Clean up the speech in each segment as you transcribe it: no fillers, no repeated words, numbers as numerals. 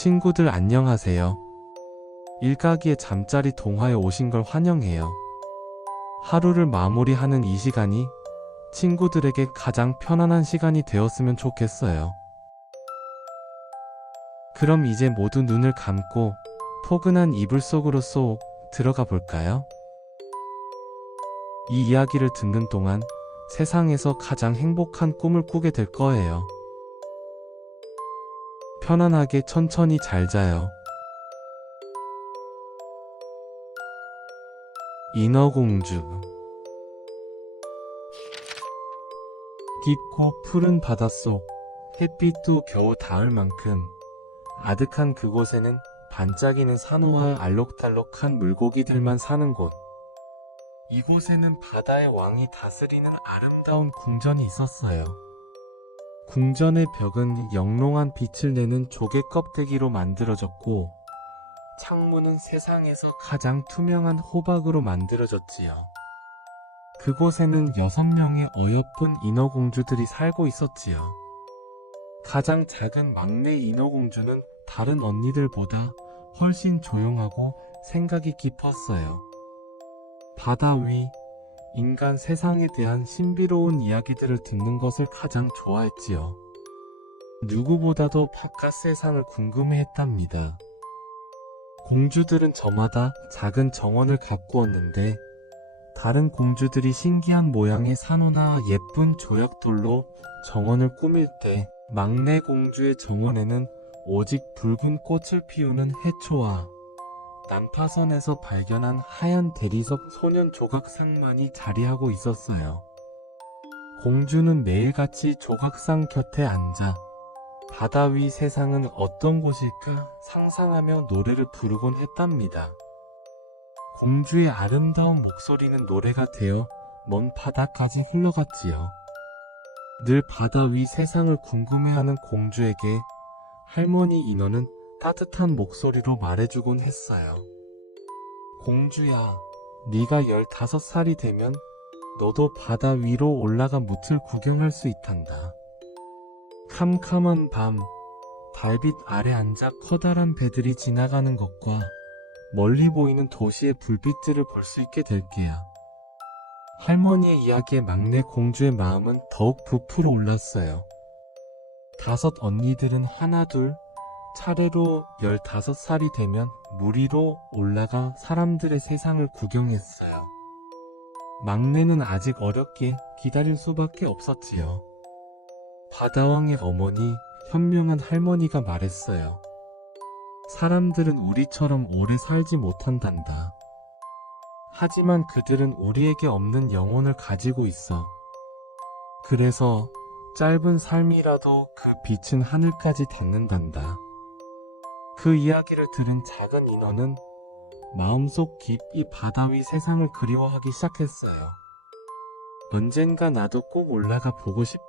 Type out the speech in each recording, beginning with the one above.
친구들 안녕하세요. 일가기의 잠자리 동화에 오신 걸 환영해요. 하루를 마무리하는 이 시간이 친구들에게 가장 편안한 시간이 되었으면 좋겠어요. 그럼 이제 모두 눈을 감고 포근한 이불 속으로 쏙 들어가 볼까요? 이 이야기를 듣는 동안 세상에서 가장 행복한 꿈을 꾸게 될 거예요. 편안하게 천천히 잘 자요. 인어공주. 깊고 푸른 바닷속, 햇빛도 겨우 닿을 만큼 아득한 그곳에는 반짝이는 산호와 알록달록한 물고기들만 사는 곳. 이곳에는 바다의 왕이 다스리는 아름다운 궁전이 있었어요. 궁전의 벽은 영롱한 빛을 내는 조개 껍데기로 만들어졌고, 창문은 세상에서 가장 투명한 호박으로 만들어졌지요. 그곳에는 6명의 어여쁜 인어공주들이 살고 있었지요. 가장 작은 막내 인어공주는 다른 언니들보다 훨씬 조용하고 생각이 깊었어요. 바다 위, 인간 세상에 대한 신비로운 이야기들을 듣는 것을 가장 좋아했지요. 누구보다도 바깥 세상을 궁금해했답니다. 공주들은 저마다 작은 정원을 가꾸었는데 다른 공주들이 신기한 모양의 산호나 예쁜 조약돌로 정원을 꾸밀 때 막내 공주의 정원에는 오직 붉은 꽃을 피우는 해초와 난파선에서 발견한 하얀 대리석 소년 조각상만이 자리하고 있었어요. 공주는 매일같이 조각상 곁에 앉아 바다 위 세상은 어떤 곳일까 상상하며 노래를 부르곤 했답니다. 공주의 아름다운 목소리는 노래가 되어 먼 바다까지 흘러갔지요. 늘 바다 위 세상을 궁금해하는 공주에게 할머니 인어는 따뜻한 목소리로 말해주곤 했어요. 공주야, 네가 15살이 되면 너도 바다 위로 올라가 무틀 구경할 수 있단다. 캄캄한 밤, 달빛 아래 앉아 커다란 배들이 지나가는 것과 멀리 보이는 도시의 불빛들을 볼 수 있게 될 게야. 할머니의 이야기에 막내 공주의 마음은 더욱 부풀어 올랐어요. 5 언니들은 하나둘 차례로 15살이 되면 물 위로 올라가 사람들의 세상을 구경했어요. 막내는 아직 어렵게 기다릴 수밖에 없었지요. 바다왕의 어머니, 현명한 할머니가 말했어요. 사람들은 우리처럼 오래 살지 못한단다. 하지만 그들은 우리에게 없는 영혼을 가지고 있어. 그래서 짧은 삶이라도 그 빛은 하늘까지 닿는단다. 그 이야기를 들은 작은 인어는 마음속 깊이 바다 위 세상을 그리워하기 시작했어요. 언젠가 나도 꼭 올라가 보고 싶어.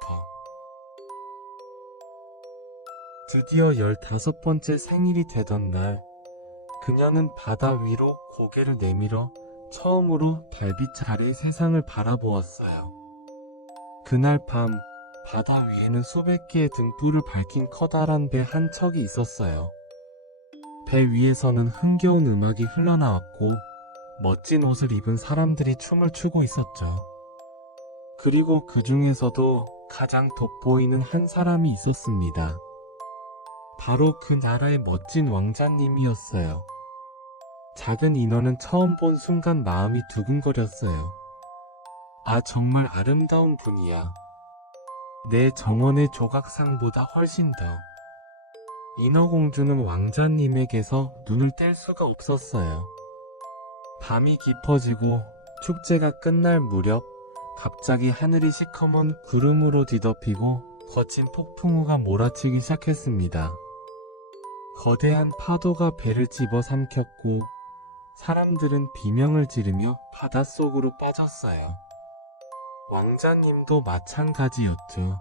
드디어 15번째 생일이 되던 날, 그녀는 바다 위로 고개를 내밀어 처음으로 달빛 아래 세상을 바라보았어요. 그날 밤, 바다 위에는 수백 개의 등불을 밝힌 커다란 배 한 척이 있었어요. 배 위에서는 흥겨운 음악이 흘러나왔고 멋진 옷을 입은 사람들이 춤을 추고 있었죠. 그리고 그 중에서도 가장 돋보이는 한 사람이 있었습니다. 바로 그 나라의 멋진 왕자님이었어요. 작은 인어는 처음 본 순간 마음이 두근거렸어요. 아, 정말 아름다운 분이야. 내 정원의 조각상보다 훨씬 더. 인어공주는 왕자님에게서 눈을 뗄 수가 없었어요. 밤이 깊어지고 축제가 끝날 무렵 갑자기 하늘이 시커먼 구름으로 뒤덮이고 거친 폭풍우가 몰아치기 시작했습니다. 거대한 파도가 배를 집어삼켰고 사람들은 비명을 지르며 바닷속으로 빠졌어요. 왕자님도 마찬가지였죠.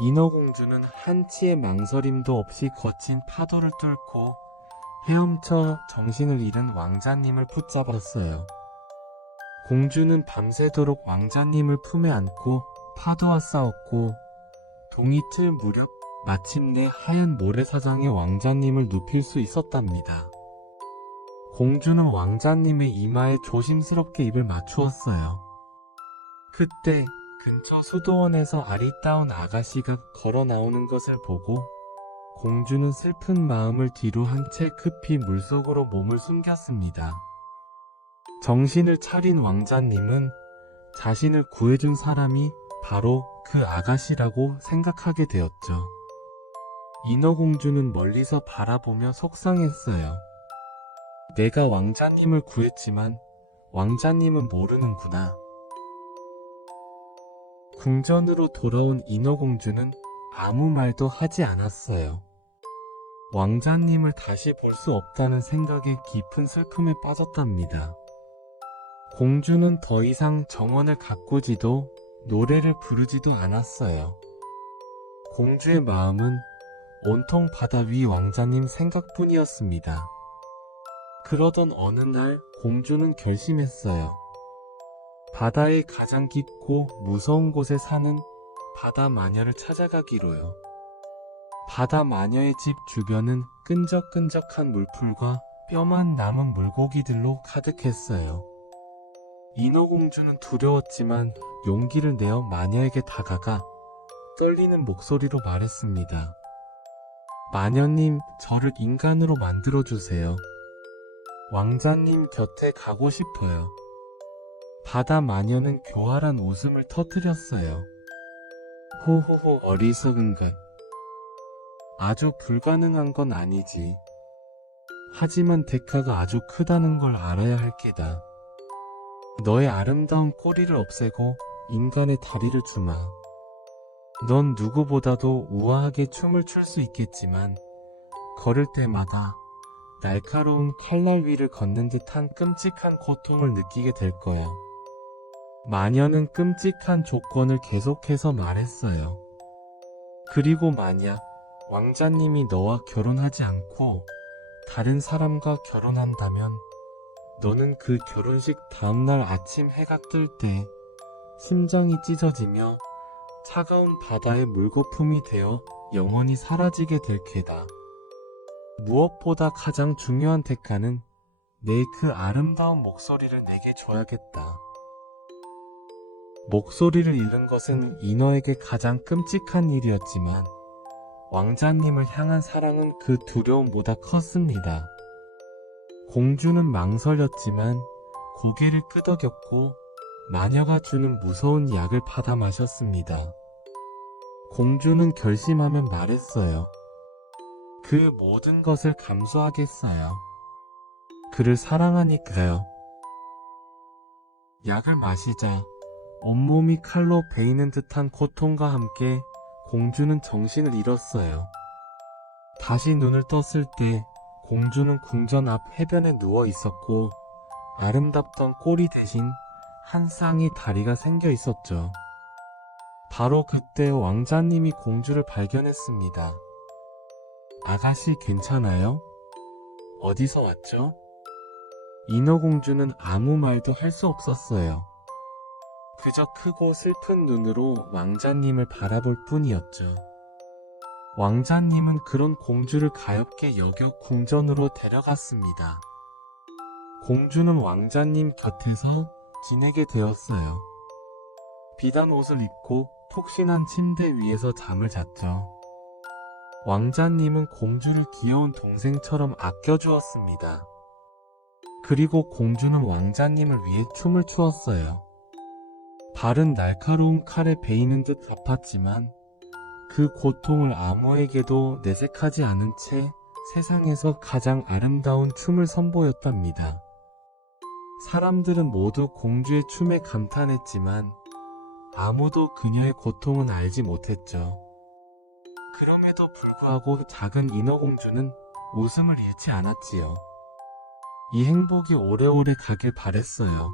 인어공주는 한치의 망설임도 없이 거친 파도를 뚫고 헤엄쳐 정신을 잃은 왕자님을 붙잡았어요. 공주는 밤새도록 왕자님을 품에 안고 파도와 싸웠고 동이틀 무렵 마침내 하얀 모래사장에 왕자님을 눕힐 수 있었답니다. 공주는 왕자님의 이마에 조심스럽게 입을 맞추었어요. 그때 근처 수도원에서 아리따운 아가씨가 걸어 나오는 것을 보고 공주는 슬픈 마음을 뒤로 한 채 급히 물속으로 몸을 숨겼습니다. 정신을 차린 왕자님은 자신을 구해준 사람이 바로 그 아가씨라고 생각하게 되었죠. 인어공주는 멀리서 바라보며 속상했어요. 내가 왕자님을 구했지만 왕자님은 모르는구나. 궁전으로 돌아온 인어공주는 아무 말도 하지 않았어요. 왕자님을 다시 볼 수 없다는 생각에 깊은 슬픔에 빠졌답니다. 공주는 더 이상 정원을 가꾸지도 노래를 부르지도 않았어요. 공주의 마음은 온통 바다 위 왕자님 생각뿐이었습니다. 그러던 어느 날 공주는 결심했어요. 바다의 가장 깊고 무서운 곳에 사는 바다 마녀를 찾아가기로요. 바다 마녀의 집 주변은 끈적끈적한 물풀과 뼈만 남은 물고기들로 가득했어요. 인어공주는 두려웠지만 용기를 내어 마녀에게 다가가 떨리는 목소리로 말했습니다. 마녀님, 저를 인간으로 만들어주세요. 왕자님 곁에 가고 싶어요. 바다 마녀는 교활한 웃음을 터뜨렸어요. 호호호, 어리석은 것. 아주 불가능한 건 아니지. 하지만 대가가 아주 크다는 걸 알아야 할 게다. 너의 아름다운 꼬리를 없애고 인간의 다리를 주마. 넌 누구보다도 우아하게 춤을 출 수 있겠지만 걸을 때마다 날카로운 칼날 위를 걷는 듯한 끔찍한 고통을 느끼게 될 거야. 마녀는 끔찍한 조건을 계속해서 말했어요. 그리고 만약 왕자님이 너와 결혼하지 않고 다른 사람과 결혼한다면 너는 그 결혼식 다음날 아침 해가 뜰 때 심장이 찢어지며 차가운 바다의 물거품이 되어 영원히 사라지게 될 게다. 무엇보다 가장 중요한 대가는 내 그 아름다운 목소리를 내게 줘야겠다. 목소리를 잃은 것은 인어에게 가장 끔찍한 일이었지만 왕자님을 향한 사랑은 그 두려움보다 컸습니다. 공주는 망설였지만 고개를 끄덕였고 마녀가 주는 무서운 약을 받아 마셨습니다. 공주는 결심하며 말했어요. 그 모든 것을 감수하겠어요. 그를 사랑하니까요. 약을 마시자 온몸이 칼로 베이는 듯한 고통과 함께 공주는 정신을 잃었어요. 다시 눈을 떴을 때 공주는 궁전 앞 해변에 누워 있었고 아름답던 꼬리 대신 한 쌍의 다리가 생겨 있었죠. 바로 그때 왕자님이 공주를 발견했습니다. 아가씨 괜찮아요? 어디서 왔죠? 인어공주는 아무 말도 할 수 없었어요. 그저 크고 슬픈 눈으로 왕자님을 바라볼 뿐이었죠. 왕자님은 그런 공주를 가엾게 여겨 궁전으로 데려갔습니다. 공주는 왕자님 곁에서 지내게 되었어요. 비단 옷을 입고 푹신한 침대 위에서 잠을 잤죠. 왕자님은 공주를 귀여운 동생처럼 아껴주었습니다. 그리고 공주는 왕자님을 위해 춤을 추었어요. 발은 날카로운 칼에 베이는 듯 아팠지만 그 고통을 아무에게도 내색하지 않은 채 세상에서 가장 아름다운 춤을 선보였답니다. 사람들은 모두 공주의 춤에 감탄했지만 아무도 그녀의 고통은 알지 못했죠. 그럼에도 불구하고 작은 인어공주는 웃음을 잃지 않았지요. 이 행복이 오래오래 가길 바랬어요.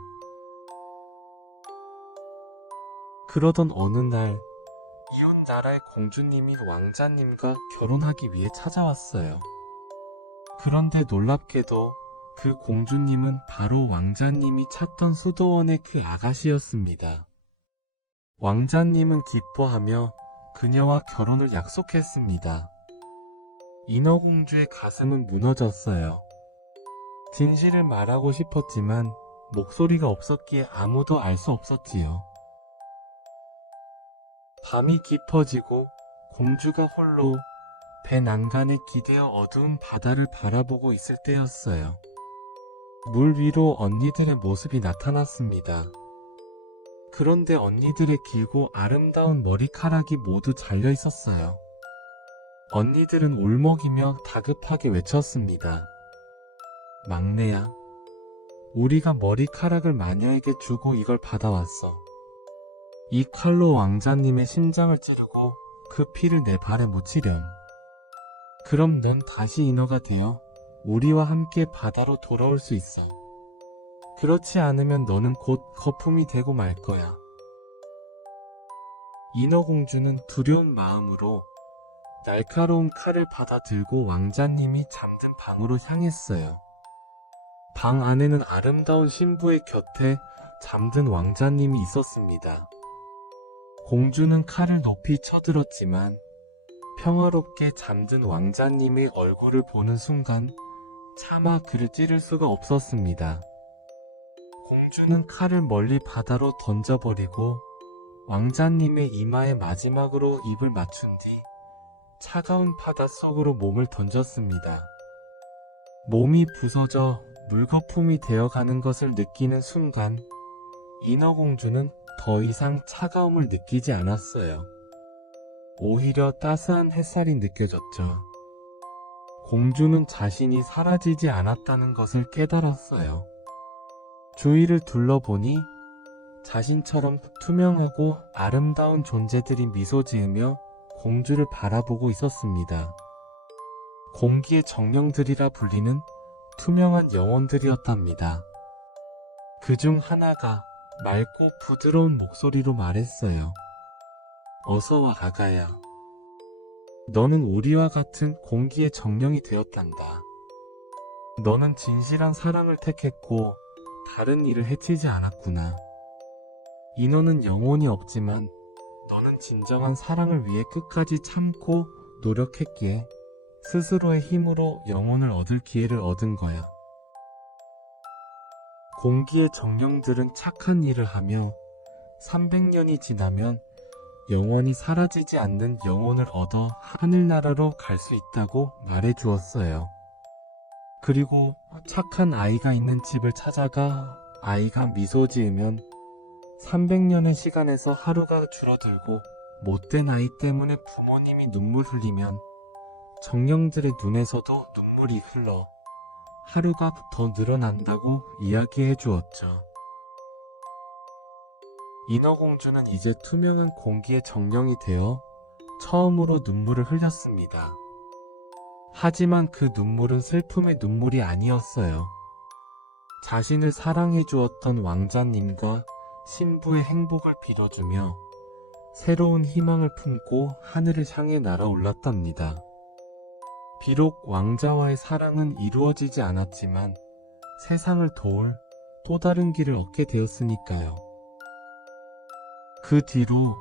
그러던 어느 날 이웃 나라의 공주님이 왕자님과 결혼하기 위해 찾아왔어요. 그런데 놀랍게도 그 공주님은 바로 왕자님이 찾던 수도원의 그 아가씨였습니다. 왕자님은 기뻐하며 그녀와 결혼을 약속했습니다. 인어공주의 가슴은 무너졌어요. 진실을 말하고 싶었지만 목소리가 없었기에 아무도 알 수 없었지요. 밤이 깊어지고 공주가 홀로 배 난간에 기대어 어두운 바다를 바라보고 있을 때였어요. 물 위로 언니들의 모습이 나타났습니다. 그런데 언니들의 길고 아름다운 머리카락이 모두 잘려 있었어요. 언니들은 울먹이며 다급하게 외쳤습니다. 막내야, 우리가 머리카락을 마녀에게 주고 이걸 받아왔어. 이 칼로 왕자님의 심장을 찌르고 그 피를 내 발에 묻히렴. 그럼 넌 다시 인어가 되어 우리와 함께 바다로 돌아올 수 있어. 그렇지 않으면 너는 곧 거품이 되고 말 거야. 인어공주는 두려운 마음으로 날카로운 칼을 받아 들고 왕자님이 잠든 방으로 향했어요. 방 안에는 아름다운 신부의 곁에 잠든 왕자님이 있었습니다. 공주는 칼을 높이 쳐들었지만 평화롭게 잠든 왕자님의 얼굴을 보는 순간 차마 그를 찌를 수가 없었습니다. 공주는 칼을 멀리 바다로 던져버리고 왕자님의 이마에 마지막으로 입을 맞춘 뒤 차가운 바다 속으로 몸을 던졌습니다. 몸이 부서져 물거품이 되어가는 것을 느끼는 순간 인어공주는 더 이상 차가움을 느끼지 않았어요. 오히려 따스한 햇살이 느껴졌죠. 공주는 자신이 사라지지 않았다는 것을 깨달았어요. 주위를 둘러보니 자신처럼 투명하고 아름다운 존재들이 미소 지으며 공주를 바라보고 있었습니다. 공기의 정령들이라 불리는 투명한 영혼들이었답니다. 그중 하나가 맑고 부드러운 목소리로 말했어요. 어서와 아가야. 너는 우리와 같은 공기의 정령이 되었단다. 너는 진실한 사랑을 택했고 다른 이를 해치지 않았구나. 인어는 영혼이 없지만 너는 진정한 사랑을 위해 끝까지 참고 노력했기에 스스로의 힘으로 영혼을 얻을 기회를 얻은 거야. 공기의 정령들은 착한 일을 하며 300년이 지나면 영원히 사라지지 않는 영혼을 얻어 하늘나라로 갈 수 있다고 말해 주었어요. 그리고 착한 아이가 있는 집을 찾아가 아이가 미소 지으면 300년의 시간에서 하루가 줄어들고 못된 아이 때문에 부모님이 눈물 흘리면 정령들의 눈에서도 눈물이 흘러 하루가 더 늘어난다고 이야기해 주었죠. 인어공주는 이제 투명한 공기의 정령이 되어 처음으로 눈물을 흘렸습니다. 하지만 그 눈물은 슬픔의 눈물이 아니었어요. 자신을 사랑해 주었던 왕자님과 신부의 행복을 빌어주며 새로운 희망을 품고 하늘을 향해 날아올랐답니다. 비록 왕자와의 사랑은 이루어지지 않았지만 세상을 도울 또 다른 길을 얻게 되었으니까요. 그 뒤로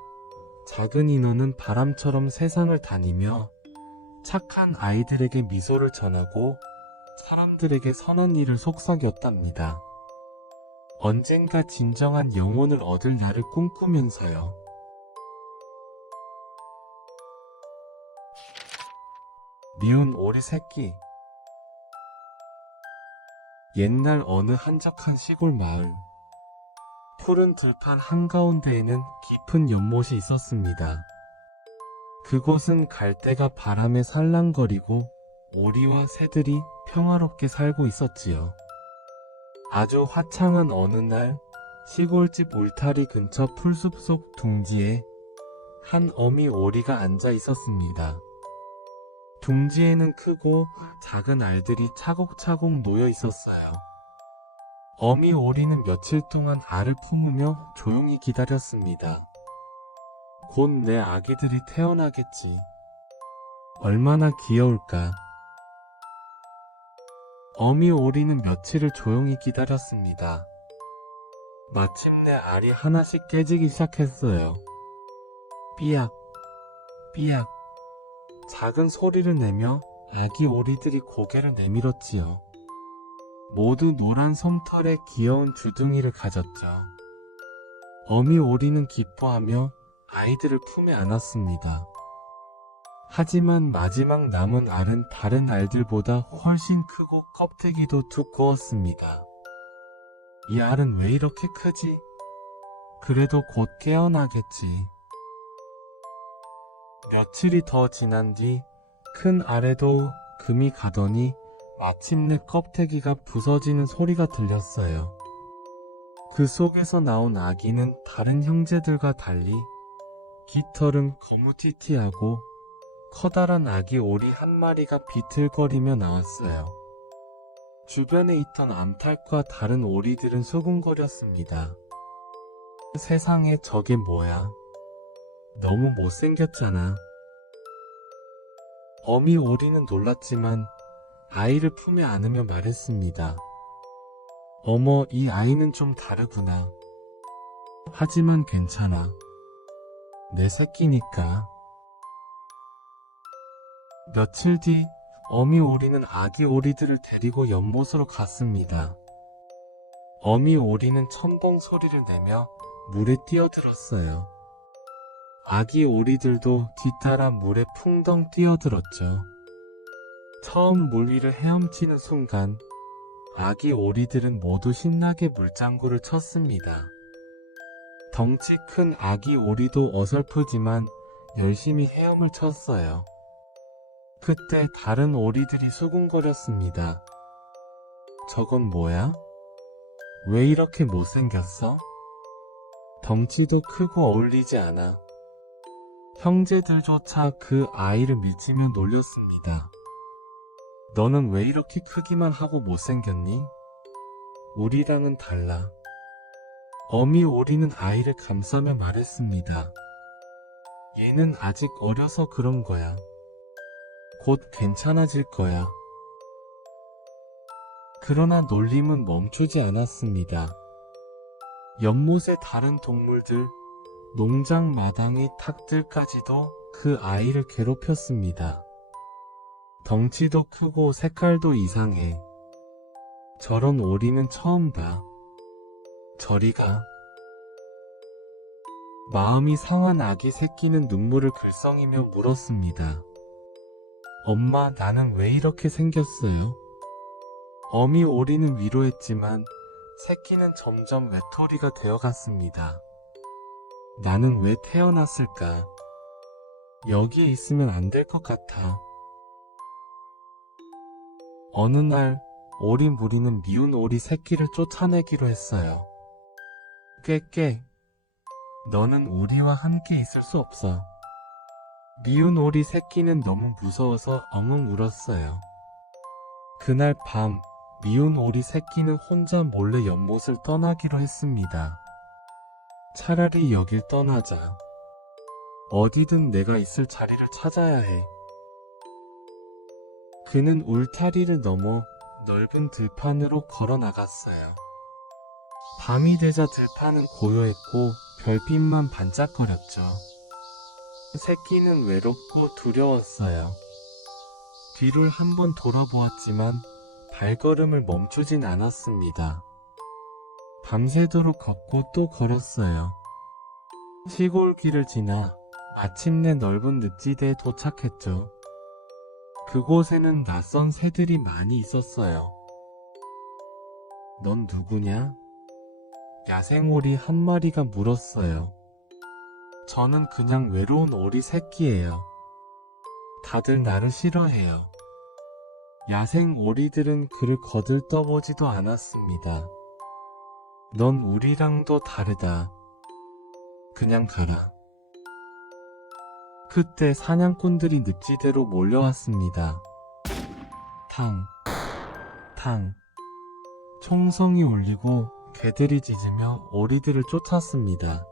작은 인어는 바람처럼 세상을 다니며 착한 아이들에게 미소를 전하고 사람들에게 선한 일을 속삭였답니다. 언젠가 진정한 영혼을 얻을 날을 꿈꾸면서요. 미운 오리 새끼. 옛날 어느 한적한 시골 마을. 푸른 들판 한가운데에는 깊은 연못이 있었습니다. 그곳은 갈대가 바람에 살랑거리고 오리와 새들이 평화롭게 살고 있었지요. 아주 화창한 어느 날 시골집 울타리 근처 풀숲 속 둥지에 한 어미 오리가 앉아 있었습니다. 둥지에는 크고 작은 알들이 차곡차곡 놓여 있었어요. 어미 오리는 며칠 동안 알을 품으며 조용히 기다렸습니다. 곧 내 아기들이 태어나겠지. 얼마나 귀여울까. 어미 오리는 며칠을 조용히 기다렸습니다. 마침내 알이 하나씩 깨지기 시작했어요. 삐약, 삐약. 작은 소리를 내며 아기 오리들이 고개를 내밀었지요. 모두 노란 솜털에 귀여운 주둥이를 가졌죠. 어미 오리는 기뻐하며 아이들을 품에 안았습니다. 하지만 마지막 남은 알은 다른 알들보다 훨씬 크고 껍데기도 두꺼웠습니다. 이 알은 왜 이렇게 크지? 그래도 곧 깨어나겠지. 며칠이 더 지난 뒤 큰 알에도 금이 가더니 마침내 껍데기가 부서지는 소리가 들렸어요. 그 속에서 나온 아기는 다른 형제들과 달리 깃털은 거무튀튀하고 커다란 아기 오리 한 마리가 비틀거리며 나왔어요. 주변에 있던 암탉과 다른 오리들은 수군거렸습니다. 세상에 저게 뭐야? 너무 못생겼잖아. 어미 오리는 놀랐지만 아이를 품에 안으며 말했습니다. 어머, 이 아이는 좀 다르구나. 하지만 괜찮아. 내 새끼니까. 며칠 뒤 어미 오리는 아기 오리들을 데리고 연못으로 갔습니다. 어미 오리는 첨벙 소리를 내며 물에 뛰어들었어요. 아기 오리들도 뒤따라 물에 풍덩 뛰어들었죠. 처음 물 위를 헤엄치는 순간 아기 오리들은 모두 신나게 물장구를 쳤습니다. 덩치 큰 아기 오리도 어설프지만 열심히 헤엄을 쳤어요. 그때 다른 오리들이 수군거렸습니다. 저건 뭐야? 왜 이렇게 못생겼어? 덩치도 크고 어울리지 않아. 형제들조차 그 아이를 밀치며 놀렸습니다. 너는 왜 이렇게 크기만 하고 못생겼니? 우리랑은 달라. 어미 오리는 아이를 감싸며 말했습니다. 얘는 아직 어려서 그런 거야. 곧 괜찮아질 거야. 그러나 놀림은 멈추지 않았습니다. 연못의 다른 동물들, 농장 마당의 닭들까지도 그 아이를 괴롭혔습니다. 덩치도 크고 색깔도 이상해. 저런 오리는 처음 봐. 저리 가. 마음이 상한 아기 새끼는 눈물을 글썽이며 물었습니다. 엄마, 나는 왜 이렇게 생겼어요? 어미 오리는 위로했지만 새끼는 점점 외톨이가 되어갔습니다. 나는 왜 태어났을까? 여기에 있으면 안 될 것 같아. 어느 날 오리 무리는 미운 오리 새끼를 쫓아내기로 했어요. 꾀꾀, 너는 우리와 함께 있을 수 없어. 미운 오리 새끼는 너무 무서워서 엉엉 울었어요. 그날 밤 미운 오리 새끼는 혼자 몰래 연못을 떠나기로 했습니다. 차라리 여길 떠나자. 어디든 내가 있을 자리를 찾아야 해. 그는 울타리를 넘어 넓은 들판으로 걸어 나갔어요. 밤이 되자 들판은 고요했고 별빛만 반짝거렸죠. 새끼는 외롭고 두려웠어요. 뒤를 한번 돌아보았지만 발걸음을 멈추진 않았습니다. 밤새도록 걷고 또 걸었어요. 시골길을 지나 마침내 넓은 늪지대에 도착했죠. 그곳에는 낯선 새들이 많이 있었어요. 넌 누구냐? 야생오리 한 마리가 물었어요. 저는 그냥 외로운 오리 새끼예요. 다들 나를 싫어해요. 야생 오리들은 그를 거들떠보지도 않았습니다. 넌 우리랑도 다르다. 그냥 가라. 그때 사냥꾼들이 늪지대로 몰려왔습니다. 탕, 탕. 총성이 울리고 개들이 짖으며 오리들을 쫓았습니다.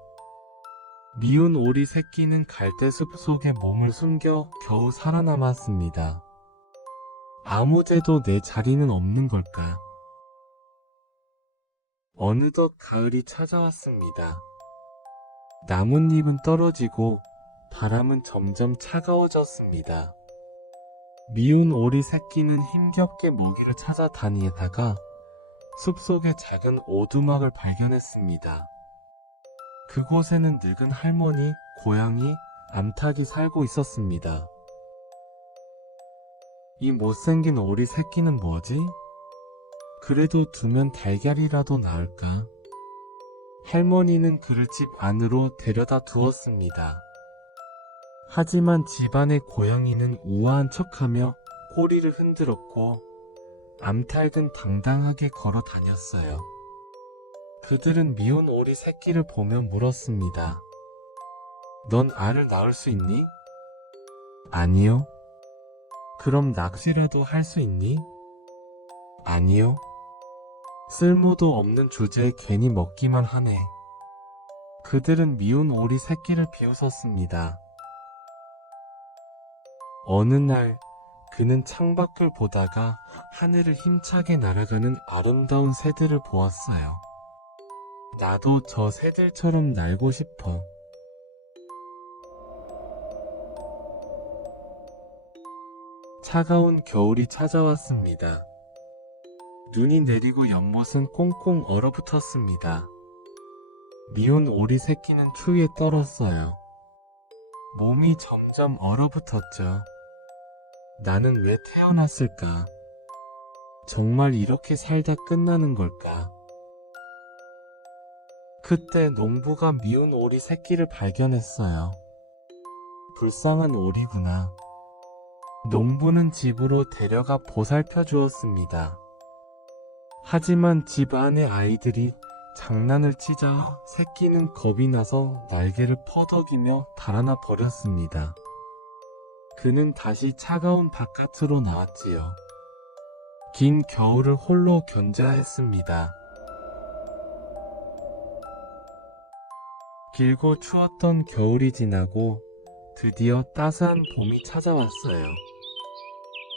미운 오리 새끼는 갈대숲 속에 몸을 숨겨 겨우 살아남았습니다. 아무데도 내 자리는 없는 걸까? 어느덧 가을이 찾아왔습니다. 나뭇잎은 떨어지고 바람은 점점 차가워졌습니다. 미운 오리 새끼는 힘겹게 먹이를 찾아다니다가 숲속의 작은 오두막을 발견했습니다. 그곳에는 늙은 할머니, 고양이, 암탉이 살고 있었습니다. 이 못생긴 오리 새끼는 뭐지? 그래도 두면 달걀이라도 나을까? 할머니는 그를 집 안으로 데려다 두었습니다. 하지만 집안의 고양이는 우아한 척하며 꼬리를 흔들었고 암탉은 당당하게 걸어 다녔어요. 그들은 미운 오리 새끼를 보며 물었습니다. 넌 알을 낳을 수 있니? 아니요. 그럼 낚시라도 할 수 있니? 아니요. 쓸모도 없는 주제에 괜히 먹기만 하네. 그들은 미운 오리 새끼를 비웃었습니다. 어느 날 그는 창밖을 보다가 하늘을 힘차게 날아가는 아름다운 새들을 보았어요. 나도 저 새들처럼 날고 싶어. 차가운 겨울이 찾아왔습니다. 눈이 내리고 연못은 꽁꽁 얼어붙었습니다. 미운 오리 새끼는 추위에 떨었어요. 몸이 점점 얼어붙었죠. 나는 왜 태어났을까? 정말 이렇게 살다 끝나는 걸까? 그때 농부가 미운 오리 새끼를 발견했어요. 불쌍한 오리구나. 농부는 집으로 데려가 보살펴 주었습니다. 하지만 집 안의 아이들이 장난을 치자 새끼는 겁이 나서 날개를 퍼덕이며 달아나 버렸습니다. 그는 다시 차가운 바깥으로 나왔지요. 긴 겨울을 홀로 견뎌야 했습니다. 길고 추웠던 겨울이 지나고 드디어 따스한 봄이 찾아왔어요.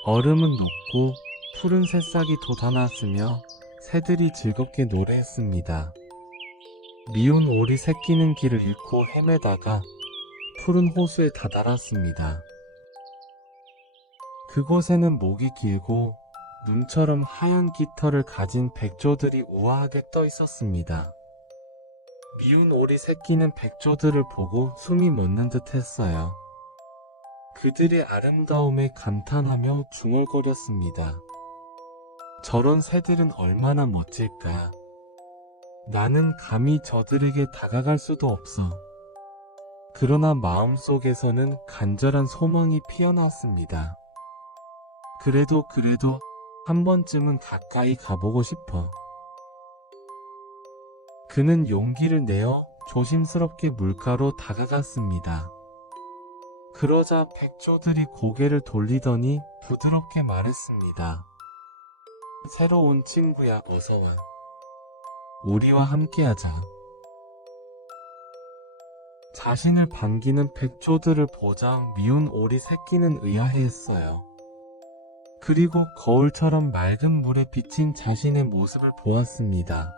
얼음은 녹고 푸른 새싹이 돋아났으며 새들이 즐겁게 노래했습니다. 미운 오리 새끼는 길을 잃고 헤매다가 푸른 호수에 다다랐습니다. 그곳에는 목이 길고 눈처럼 하얀 깃털을 가진 백조들이 우아하게 떠 있었습니다. 미운 오리 새끼는 백조들을 보고 숨이 멎는 듯 했어요. 그들의 아름다움에 감탄하며 중얼거렸습니다. 저런 새들은 얼마나 멋질까. 나는 감히 저들에게 다가갈 수도 없어. 그러나 마음속에서는 간절한 소망이 피어났습니다. 그래도 한 번쯤은 가까이 가보고 싶어. 그는 용기를 내어 조심스럽게 물가로 다가갔습니다. 그러자 백조들이 고개를 돌리더니 부드럽게 말했습니다. 새로운 친구야, 어서와. 우리와 함께하자. 자신을 반기는 백조들을 보자 미운 오리 새끼는 의아해했어요. 그리고 거울처럼 맑은 물에 비친 자신의 모습을 보았습니다.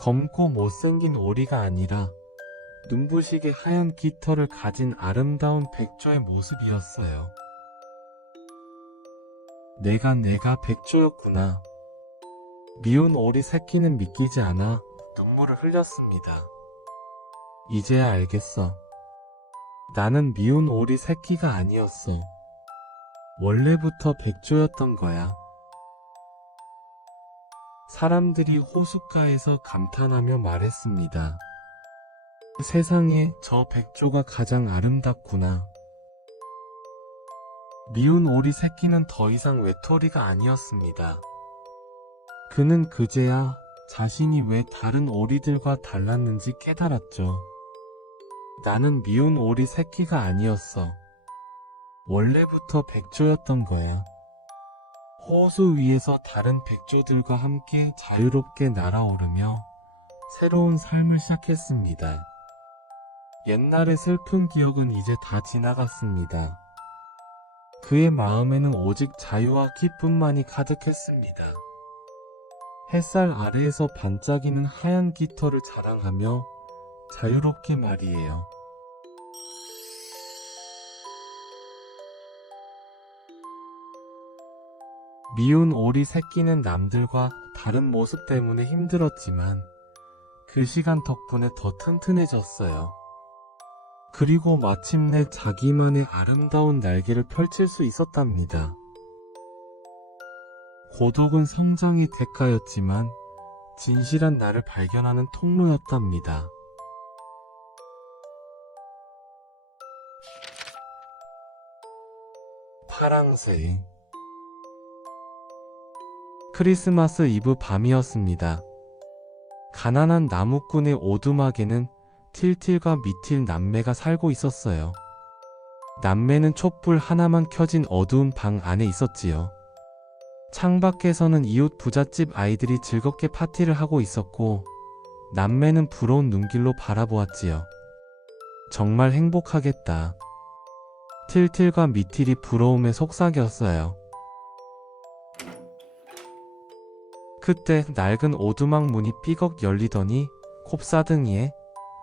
검고 못생긴 오리가 아니라 눈부시게 하얀 깃털을 가진 아름다운 백조의 모습이었어요. 내가 백조였구나. 미운 오리 새끼는 믿기지 않아 눈물을 흘렸습니다. 이제야 알겠어. 나는 미운 오리 새끼가 아니었어. 원래부터 백조였던 거야. 사람들이 호숫가에서 감탄하며 말했습니다. 세상에 저 백조가 가장 아름답구나. 미운 오리 새끼는 더 이상 외톨이가 아니었습니다. 그는 그제야 자신이 왜 다른 오리들과 달랐는지 깨달았죠. 나는 미운 오리 새끼가 아니었어. 원래부터 백조였던 거야. 호수 위에서 다른 백조들과 함께 자유롭게 날아오르며 새로운 삶을 시작했습니다. 옛날의 슬픈 기억은 이제 다 지나갔습니다. 그의 마음에는 오직 자유와 기쁨만이 가득했습니다. 햇살 아래에서 반짝이는 하얀 깃털을 자랑하며 자유롭게 말이에요. 미운 오리 새끼는 남들과 다른 모습 때문에 힘들었지만 그 시간 덕분에 더 튼튼해졌어요. 그리고 마침내 자기만의 아름다운 날개를 펼칠 수 있었답니다. 고독은 성장의 대가였지만 진실한 나를 발견하는 통로였답니다. 파랑새. 크리스마스 이브 밤이었습니다. 가난한 나무꾼의 오두막에는 틸틸과 미틸 남매가 살고 있었어요. 남매는 촛불 하나만 켜진 어두운 방 안에 있었지요. 창밖에서는 이웃 부잣집 아이들이 즐겁게 파티를 하고 있었고 남매는 부러운 눈길로 바라보았지요. 정말 행복하겠다. 틸틸과 미틸이 부러움에 속삭였어요. 그때 낡은 오두막 문이 삐걱 열리더니 콥사등이에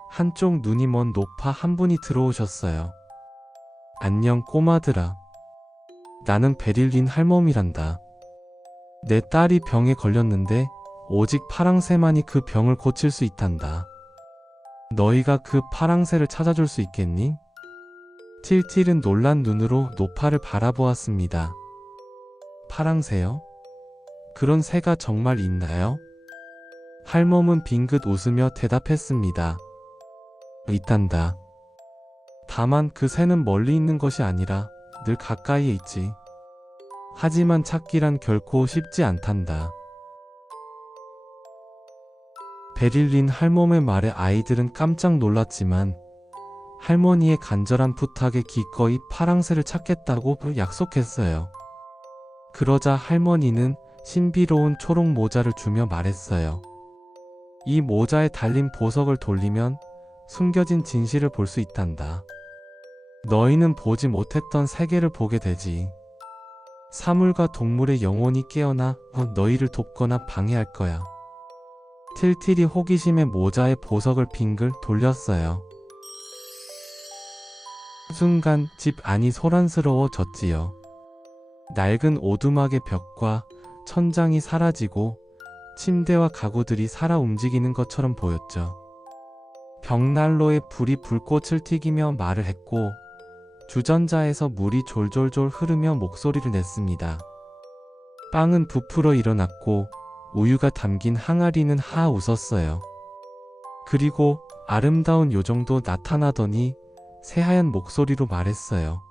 한쪽 눈이 먼 노파 한 분이 들어오셨어요. 안녕 꼬마들아. 나는 베릴린 할멈이란다. 내 딸이 병에 걸렸는데 오직 파랑새만이 그 병을 고칠 수 있단다. 너희가 그 파랑새를 찾아줄 수 있겠니? 틸틸은 놀란 눈으로 노파를 바라보았습니다. 파랑새요? 그런 새가 정말 있나요? 할멈은 빙긋 웃으며 대답했습니다. 있단다. 다만 그 새는 멀리 있는 것이 아니라 늘 가까이에 있지. 하지만 찾기란 결코 쉽지 않단다. 베릴린 할멈의 말에 아이들은 깜짝 놀랐지만 할머니의 간절한 부탁에 기꺼이 파랑새를 찾겠다고 약속했어요. 그러자 할머니는 신비로운 초록 모자를 주며 말했어요. 이 모자에 달린 보석을 돌리면 숨겨진 진실을 볼 수 있단다. 너희는 보지 못했던 세계를 보게 되지. 사물과 동물의 영혼이 깨어나 너희를 돕거나 방해할 거야. 틸틸이 호기심에 모자의 보석을 빙글 돌렸어요. 순간 집 안이 소란스러워졌지요. 낡은 오두막의 벽과 천장이 사라지고 침대와 가구들이 살아 움직이는 것처럼 보였죠. 벽난로에 불이 불꽃을 튀기며 말을 했고 주전자에서 물이 졸졸졸 흐르며 목소리를 냈습니다. 빵은 부풀어 일어났고 우유가 담긴 항아리는 하 웃었어요. 그리고 아름다운 요정도 나타나더니 새하얀 목소리로 말했어요.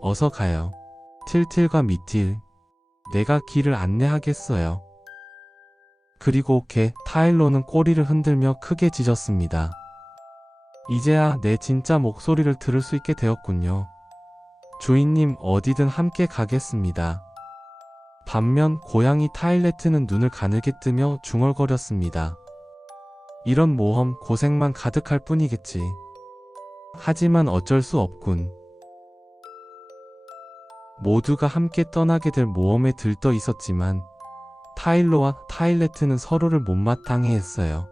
어서 가요. 틸틸과 미틸. 내가 길을 안내하겠어요. 그리고 개 타일로는 꼬리를 흔들며 크게 짖었습니다. 이제야 내 진짜 목소리를 들을 수 있게 되었군요. 주인님 어디든 함께 가겠습니다. 반면 고양이 타일레트는 눈을 가늘게 뜨며 중얼거렸습니다. 이런 모험 고생만 가득할 뿐이겠지. 하지만 어쩔 수 없군. 모두가 함께 떠나게 될 모험에 들떠 있었지만 타일로와 타일레트는 서로를 못마땅해 했어요.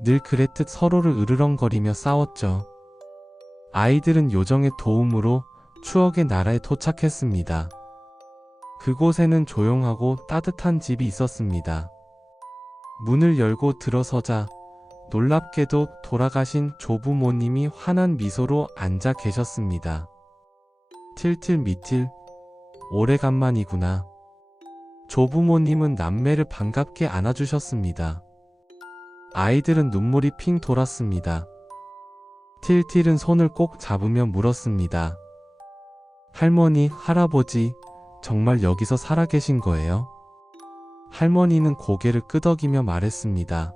늘 그랬듯 서로를 으르렁거리며 싸웠죠. 아이들은 요정의 도움으로 추억의 나라에 도착했습니다. 그곳에는 조용하고 따뜻한 집이 있었습니다. 문을 열고 들어서자 놀랍게도 돌아가신 조부모님이 환한 미소로 앉아 계셨습니다. 틸틸 미틸, 오래간만이구나. 조부모님은 남매를 반갑게 안아주셨습니다. 아이들은 눈물이 핑 돌았습니다. 틸틸은 손을 꼭 잡으며 물었습니다. 할머니, 할아버지, 정말 여기서 살아계신 거예요? 할머니는 고개를 끄덕이며 말했습니다.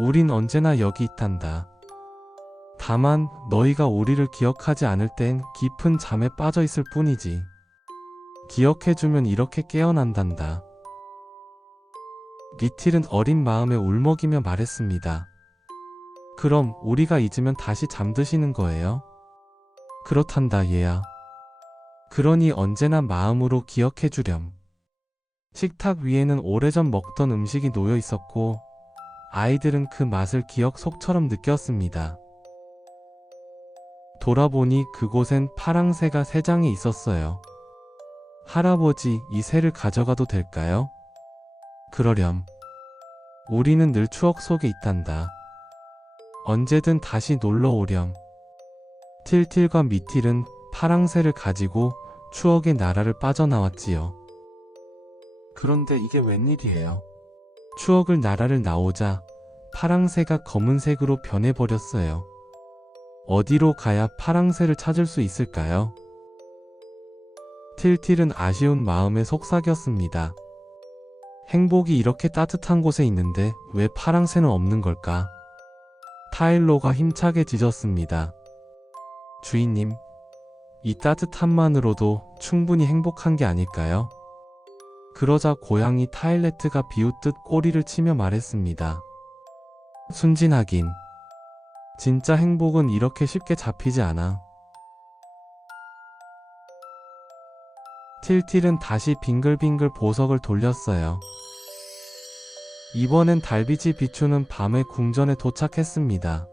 우린 언제나 여기 있단다. 다만 너희가 우리를 기억하지 않을 땐 깊은 잠에 빠져 있을 뿐이지. 기억해주면 이렇게 깨어난단다. 미틸은 어린 마음에 울먹이며 말했습니다. 그럼 우리가 잊으면 다시 잠드시는 거예요? 그렇단다 얘야. 그러니 언제나 마음으로 기억해주렴. 식탁 위에는 오래전 먹던 음식이 놓여 있었고 아이들은 그 맛을 기억 속처럼 느꼈습니다. 돌아보니 그곳엔 파랑새가 3장이 있었어요. 할아버지, 이 새를 가져가도 될까요? 그러렴. 우리는 늘 추억 속에 있단다. 언제든 다시 놀러 오렴. 틸틸과 미틸은 파랑새를 가지고 추억의 나라를 빠져나왔지요. 그런데 이게 웬일이에요? 추억을 나라를 나오자 파랑새가 검은색으로 변해버렸어요. 어디로 가야 파랑새를 찾을 수 있을까요? 틸틸은 아쉬운 마음에 속삭였습니다. 행복이 이렇게 따뜻한 곳에 있는데 왜 파랑새는 없는 걸까? 타일로가 힘차게 짖었습니다. 주인님, 이 따뜻함만으로도 충분히 행복한 게 아닐까요? 그러자 고양이 타일레트가 비웃듯 꼬리를 치며 말했습니다. 순진하긴. 진짜 행복은 이렇게 쉽게 잡히지 않아. 틸틸은 다시 빙글빙글 보석을 돌렸어요. 이번엔 달빛이 비추는 밤의 궁전에 도착했습니다.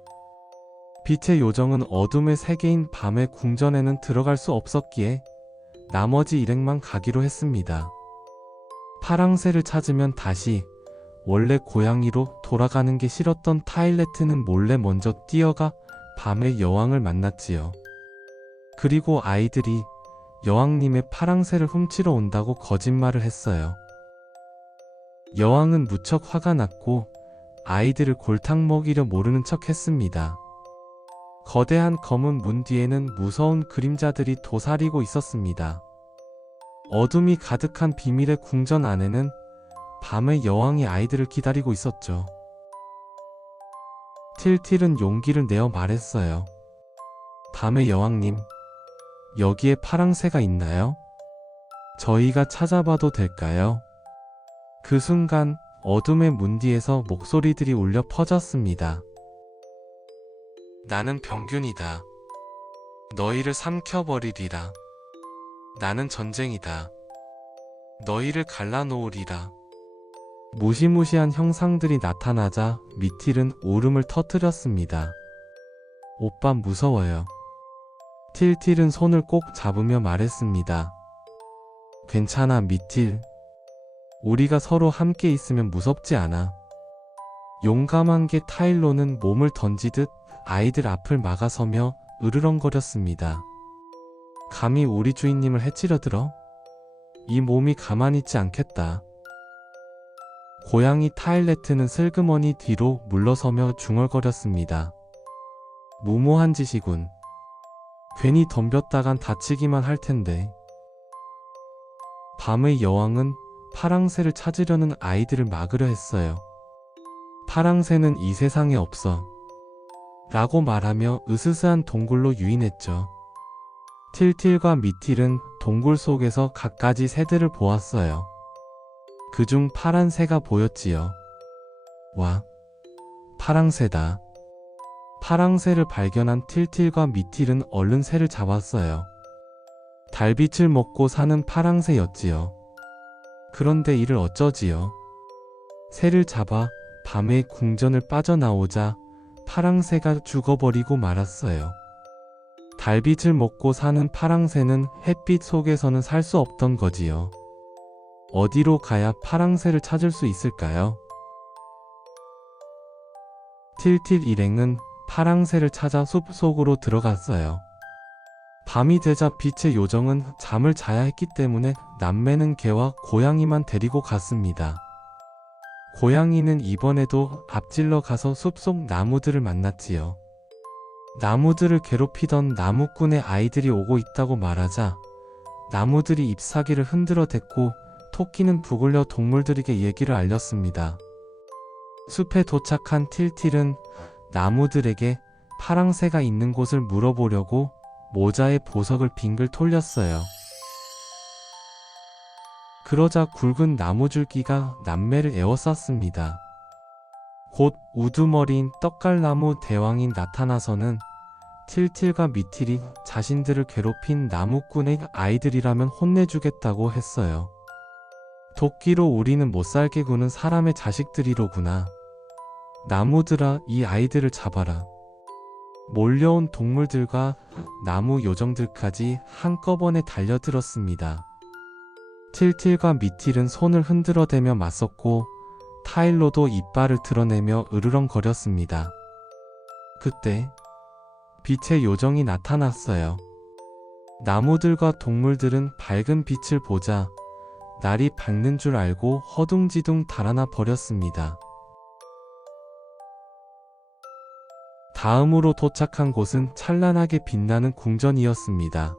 빛의 요정은 어둠의 세계인 밤의 궁전에는 들어갈 수 없었기에 나머지 일행만 가기로 했습니다. 파랑새를 찾으면 다시 원래 고양이로 돌아가는 게 싫었던 타일레트는 몰래 먼저 뛰어가 밤의 여왕을 만났지요. 그리고 아이들이 여왕님의 파랑새를 훔치러 온다고 거짓말을 했어요. 여왕은 무척 화가 났고 아이들을 골탕 먹이려 모르는 척 했습니다. 거대한 검은 문 뒤에는 무서운 그림자들이 도사리고 있었습니다. 어둠이 가득한 비밀의 궁전 안에는 밤의 여왕이 아이들을 기다리고 있었죠. 틸틸은 용기를 내어 말했어요. 밤의 여왕님, 여기에 파랑새가 있나요? 저희가 찾아봐도 될까요? 그 순간 어둠의 문 뒤에서 목소리들이 울려 퍼졌습니다. 나는 병균이다. 너희를 삼켜버리리라. 나는 전쟁이다. 너희를 갈라놓으리라. 무시무시한 형상들이 나타나자 미틸은 울음을 터뜨렸습니다. 오빠 무서워요. 틸틸은 손을 꼭 잡으며 말했습니다. 괜찮아 미틸. 우리가 서로 함께 있으면 무섭지 않아. 용감한 게 타일로는 몸을 던지듯 아이들 앞을 막아서며 으르렁거렸습니다. 감히 우리 주인님을 해치려 들어? 이 몸이 가만히 있지 않겠다. 고양이 타일레트는 슬그머니 뒤로 물러서며 중얼거렸습니다. 무모한 짓이군. 괜히 덤볐다간 다치기만 할 텐데. 밤의 여왕은 파랑새를 찾으려는 아이들을 막으려 했어요. 파랑새는 이 세상에 없어. 라고 말하며 으스스한 동굴로 유인했죠. 틸틸과 미틸은 동굴 속에서 갖가지 새들을 보았어요. 그중 파란 새가 보였지요. 와, 파랑새다. 파랑새를 발견한 틸틸과 미틸은 얼른 새를 잡았어요. 달빛을 먹고 사는 파랑새였지요. 그런데 이를 어쩌지요? 새를 잡아 밤의 궁전을 빠져나오자 파랑새가 죽어버리고 말았어요. 달빛을 먹고 사는 파랑새는 햇빛 속에서는 살 수 없던 거지요. 어디로 가야 파랑새를 찾을 수 있을까요? 틸틸 일행은 파랑새를 찾아 숲속으로 들어갔어요. 밤이 되자 빛의 요정은 잠을 자야 했기 때문에 남매는 개와 고양이만 데리고 갔습니다. 고양이는 이번에도 앞질러 가서 숲속 나무들을 만났지요. 나무들을 괴롭히던 나무꾼의 아이들이 오고 있다고 말하자 나무들이 잎사귀를 흔들어 댔고 토끼는 북을려 동물들에게 얘기를 알렸습니다. 숲에 도착한 틸틸은 나무들에게 파랑새가 있는 곳을 물어보려고 모자에 보석을 빙글 돌렸어요. 그러자 굵은 나무줄기가 남매를 에워쌌습니다. 곧 우두머리인 떡갈나무 대왕이 나타나서는 틸틸과 미틸이 자신들을 괴롭힌 나무꾼의 아이들이라면 혼내주겠다고 했어요. 도끼로 우리는 못살게 구는 사람의 자식들이로구나. 나무들아, 이 아이들을 잡아라. 몰려온 동물들과 나무 요정들까지 한꺼번에 달려들었습니다. 틸틸과 미틸은 손을 흔들어대며 맞섰고 타일로도 이빨을 드러내며 으르렁거렸습니다. 그때 빛의 요정이 나타났어요. 나무들과 동물들은 밝은 빛을 보자 날이 밝는 줄 알고 허둥지둥 달아나 버렸습니다. 다음으로 도착한 곳은 찬란하게 빛나는 궁전이었습니다.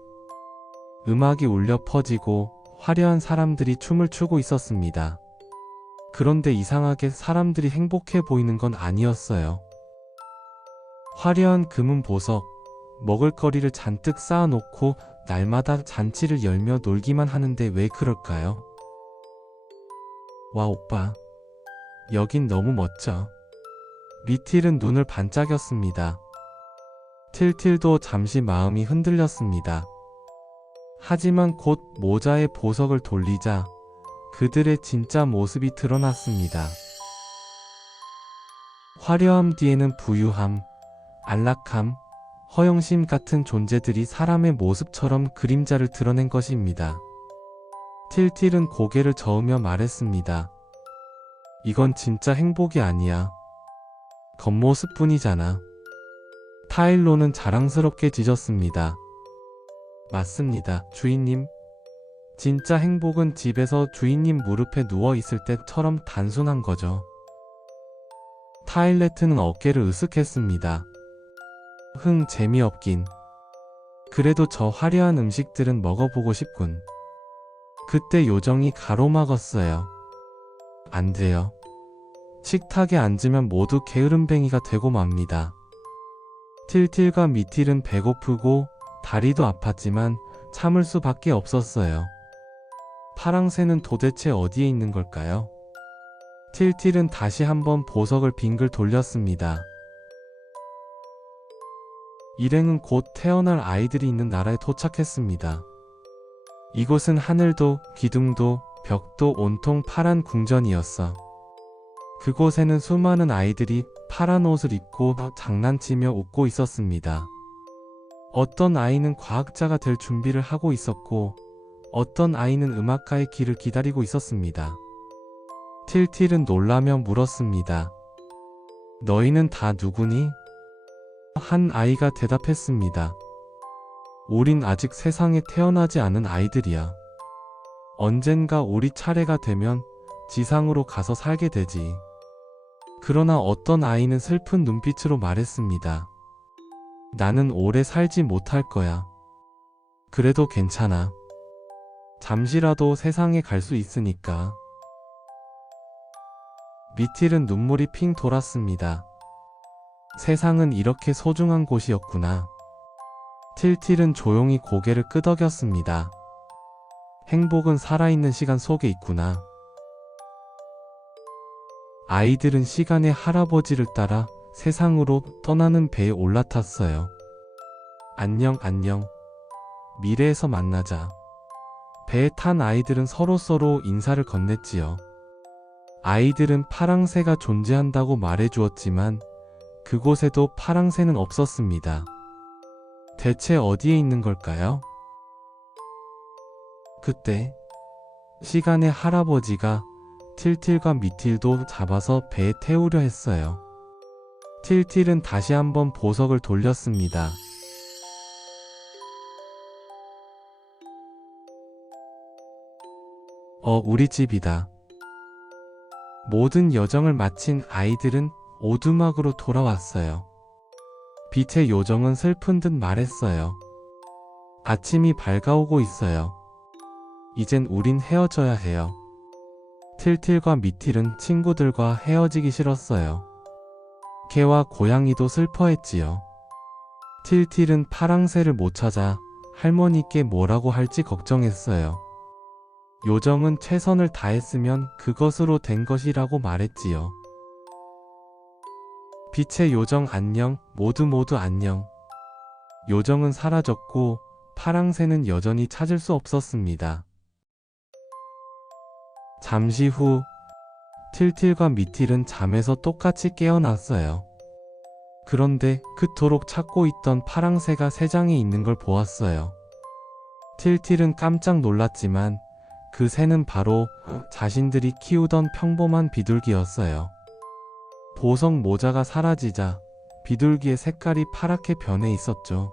음악이 울려 퍼지고 화려한 사람들이 춤을 추고 있었습니다. 그런데 이상하게 사람들이 행복해 보이는 건 아니었어요. 화려한 금은 보석, 먹을거리를 잔뜩 쌓아놓고 날마다 잔치를 열며 놀기만 하는데 왜 그럴까요? 와, 오빠. 여긴 너무 멋져. 미틸은 눈을 반짝였습니다. 틸틸도 잠시 마음이 흔들렸습니다. 하지만 곧 모자에 보석을 돌리자 그들의 진짜 모습이 드러났습니다. 화려함 뒤에는 부유함, 안락함, 허영심 같은 존재들이 사람의 모습처럼 그림자를 드러낸 것입니다. 틸틸은 고개를 저으며 말했습니다. 이건 진짜 행복이 아니야. 겉모습뿐이잖아. 타일로는 자랑스럽게 짖었습니다. 맞습니다, 주인님. 진짜 행복은 집에서 주인님 무릎에 누워 있을 때처럼 단순한 거죠. 타일레트는 어깨를 으쓱했습니다. 재미없긴. 그래도 저 화려한 음식들은 먹어보고 싶군. 그때 요정이 가로막았어요. 안 돼요. 식탁에 앉으면 모두 게으름뱅이가 되고 맙니다. 틸틸과 미틸은 배고프고 다리도 아팠지만 참을 수밖에 없었어요. 파랑새는 도대체 어디에 있는 걸까요? 틸틸은 다시 한번 보석을 빙글 돌렸습니다. 일행은 곧 태어날 아이들이 있는 나라에 도착했습니다. 이곳은 하늘도 기둥도 벽도 온통 파란 궁전이었어. 그곳에는 수많은 아이들이 파란 옷을 입고 장난치며 웃고 있었습니다. 어떤 아이는 과학자가 될 준비를 하고 있었고 어떤 아이는 음악가의 길을 기다리고 있었습니다. 틸틸은 놀라며 물었습니다. 너희는 다 누구니? 한 아이가 대답했습니다. 우린 아직 세상에 태어나지 않은 아이들이야. 언젠가 우리 차례가 되면 지상으로 가서 살게 되지. 그러나 어떤 아이는 슬픈 눈빛으로 말했습니다. 나는 오래 살지 못할 거야. 그래도 괜찮아. 잠시라도 세상에 갈 수 있으니까. 미틸은 눈물이 핑 돌았습니다. 세상은 이렇게 소중한 곳이었구나. 틸틸은 조용히 고개를 끄덕였습니다. 행복은 살아있는 시간 속에 있구나. 아이들은 시간의 할아버지를 따라 세상으로 떠나는 배에 올라탔어요. 안녕, 안녕. 미래에서 만나자. 배에 탄 아이들은 서로서로 인사를 건넸지요. 아이들은 파랑새가 존재한다고 말해주었지만 그곳에도 파랑새는 없었습니다. 대체 어디에 있는 걸까요? 그때 시간의 할아버지가 틸틸과 미틸도 잡아서 배에 태우려 했어요. 틸틸은 다시 한번 보석을 돌렸습니다. 우리 집이다. 모든 여정을 마친 아이들은 오두막으로 돌아왔어요. 빛의 요정은 슬픈 듯 말했어요. 아침이 밝아오고 있어요. 이젠 우린 헤어져야 해요. 틸틸과 미틸은 친구들과 헤어지기 싫었어요. 개와 고양이도 슬퍼했지요. 틸틸은 파랑새를 못 찾아 할머니께 뭐라고 할지 걱정했어요. 요정은 최선을 다했으면 그것으로 된 것이라고 말했지요. 빛의 요정 안녕, 모두 안녕. 요정은 사라졌고 파랑새는 여전히 찾을 수 없었습니다. 잠시 후 틸틸과 미틸은 잠에서 똑같이 깨어났어요. 그런데 그토록 찾고 있던 파랑새가 새 장에 있는 걸 보았어요. 틸틸은 깜짝 놀랐지만 그 새는 바로 자신들이 키우던 평범한 비둘기였어요. 보석 모자가 사라지자 비둘기의 색깔이 파랗게 변해 있었죠.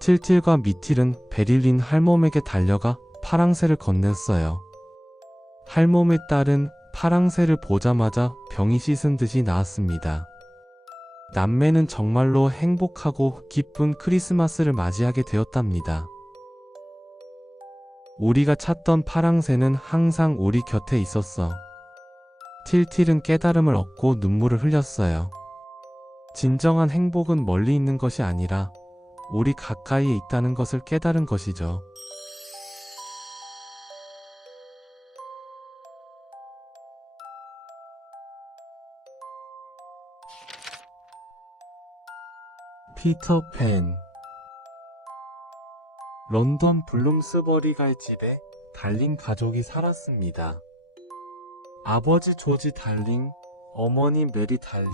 틸틸과 미틸은 베릴린 할멈에게 달려가 파랑새를 건넸어요. 할멈의 딸은 파랑새를 보자마자 병이 씻은 듯이 나았습니다. 남매는 정말로 행복하고 기쁜 크리스마스를 맞이하게 되었답니다. 우리가 찾던 파랑새는 항상 우리 곁에 있었어. 틸틸은 깨달음을 얻고 눈물을 흘렸어요. 진정한 행복은 멀리 있는 것이 아니라 우리 가까이에 있다는 것을 깨달은 것이죠. 피터팬. 런던 블룸스버리가의 집에 달링 가족이 살았습니다. 아버지 조지 달링, 어머니 메리 달링,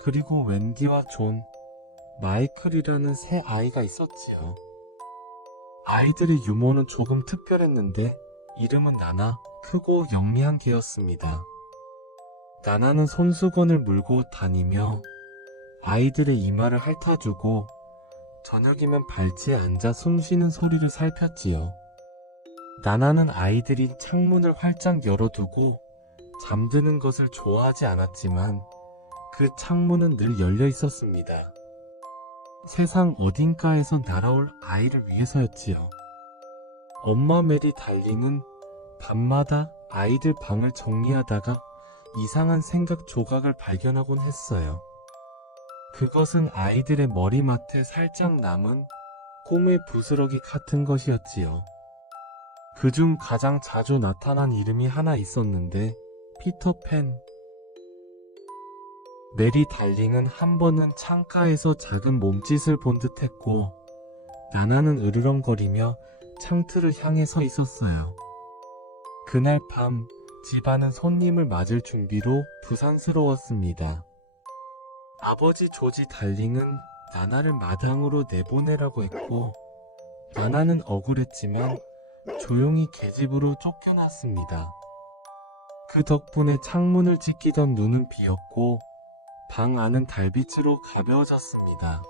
그리고 웬디와 존, 마이클이라는 세 아이가 있었지요. 아이들의 유머는 조금 특별했는데 이름은 나나, 크고 영리한 개였습니다. 나나는 손수건을 물고 다니며 아이들의 이마를 핥아주고 저녁이면 발치에 앉아 숨쉬는 소리를 살폈지요. 나나는 아이들이 창문을 활짝 열어두고 잠드는 것을 좋아하지 않았지만 그 창문은 늘 열려 있었습니다. 세상 어딘가에서 날아올 아이를 위해서였지요. 엄마 메리 달링은 밤마다 아이들 방을 정리하다가 이상한 생각 조각을 발견하곤 했어요. 그것은 아이들의 머리맡에 살짝 남은 꿈의 부스러기 같은 것이었지요. 그중 가장 자주 나타난 이름이 하나 있었는데 피터팬. 메리 달링은 한 번은 창가에서 작은 몸짓을 본 듯했고 나나는 으르렁거리며 창틀을 향해 서 있었어요. 그날 밤 집안은 손님을 맞을 준비로 부산스러웠습니다. 아버지 조지 달링은 나나를 마당으로 내보내라고 했고 나나는 억울했지만 조용히 계집으로 쫓겨났습니다. 그 덕분에 창문을 지키던 눈은 비었고 방 안은 달빛으로 가벼워졌습니다.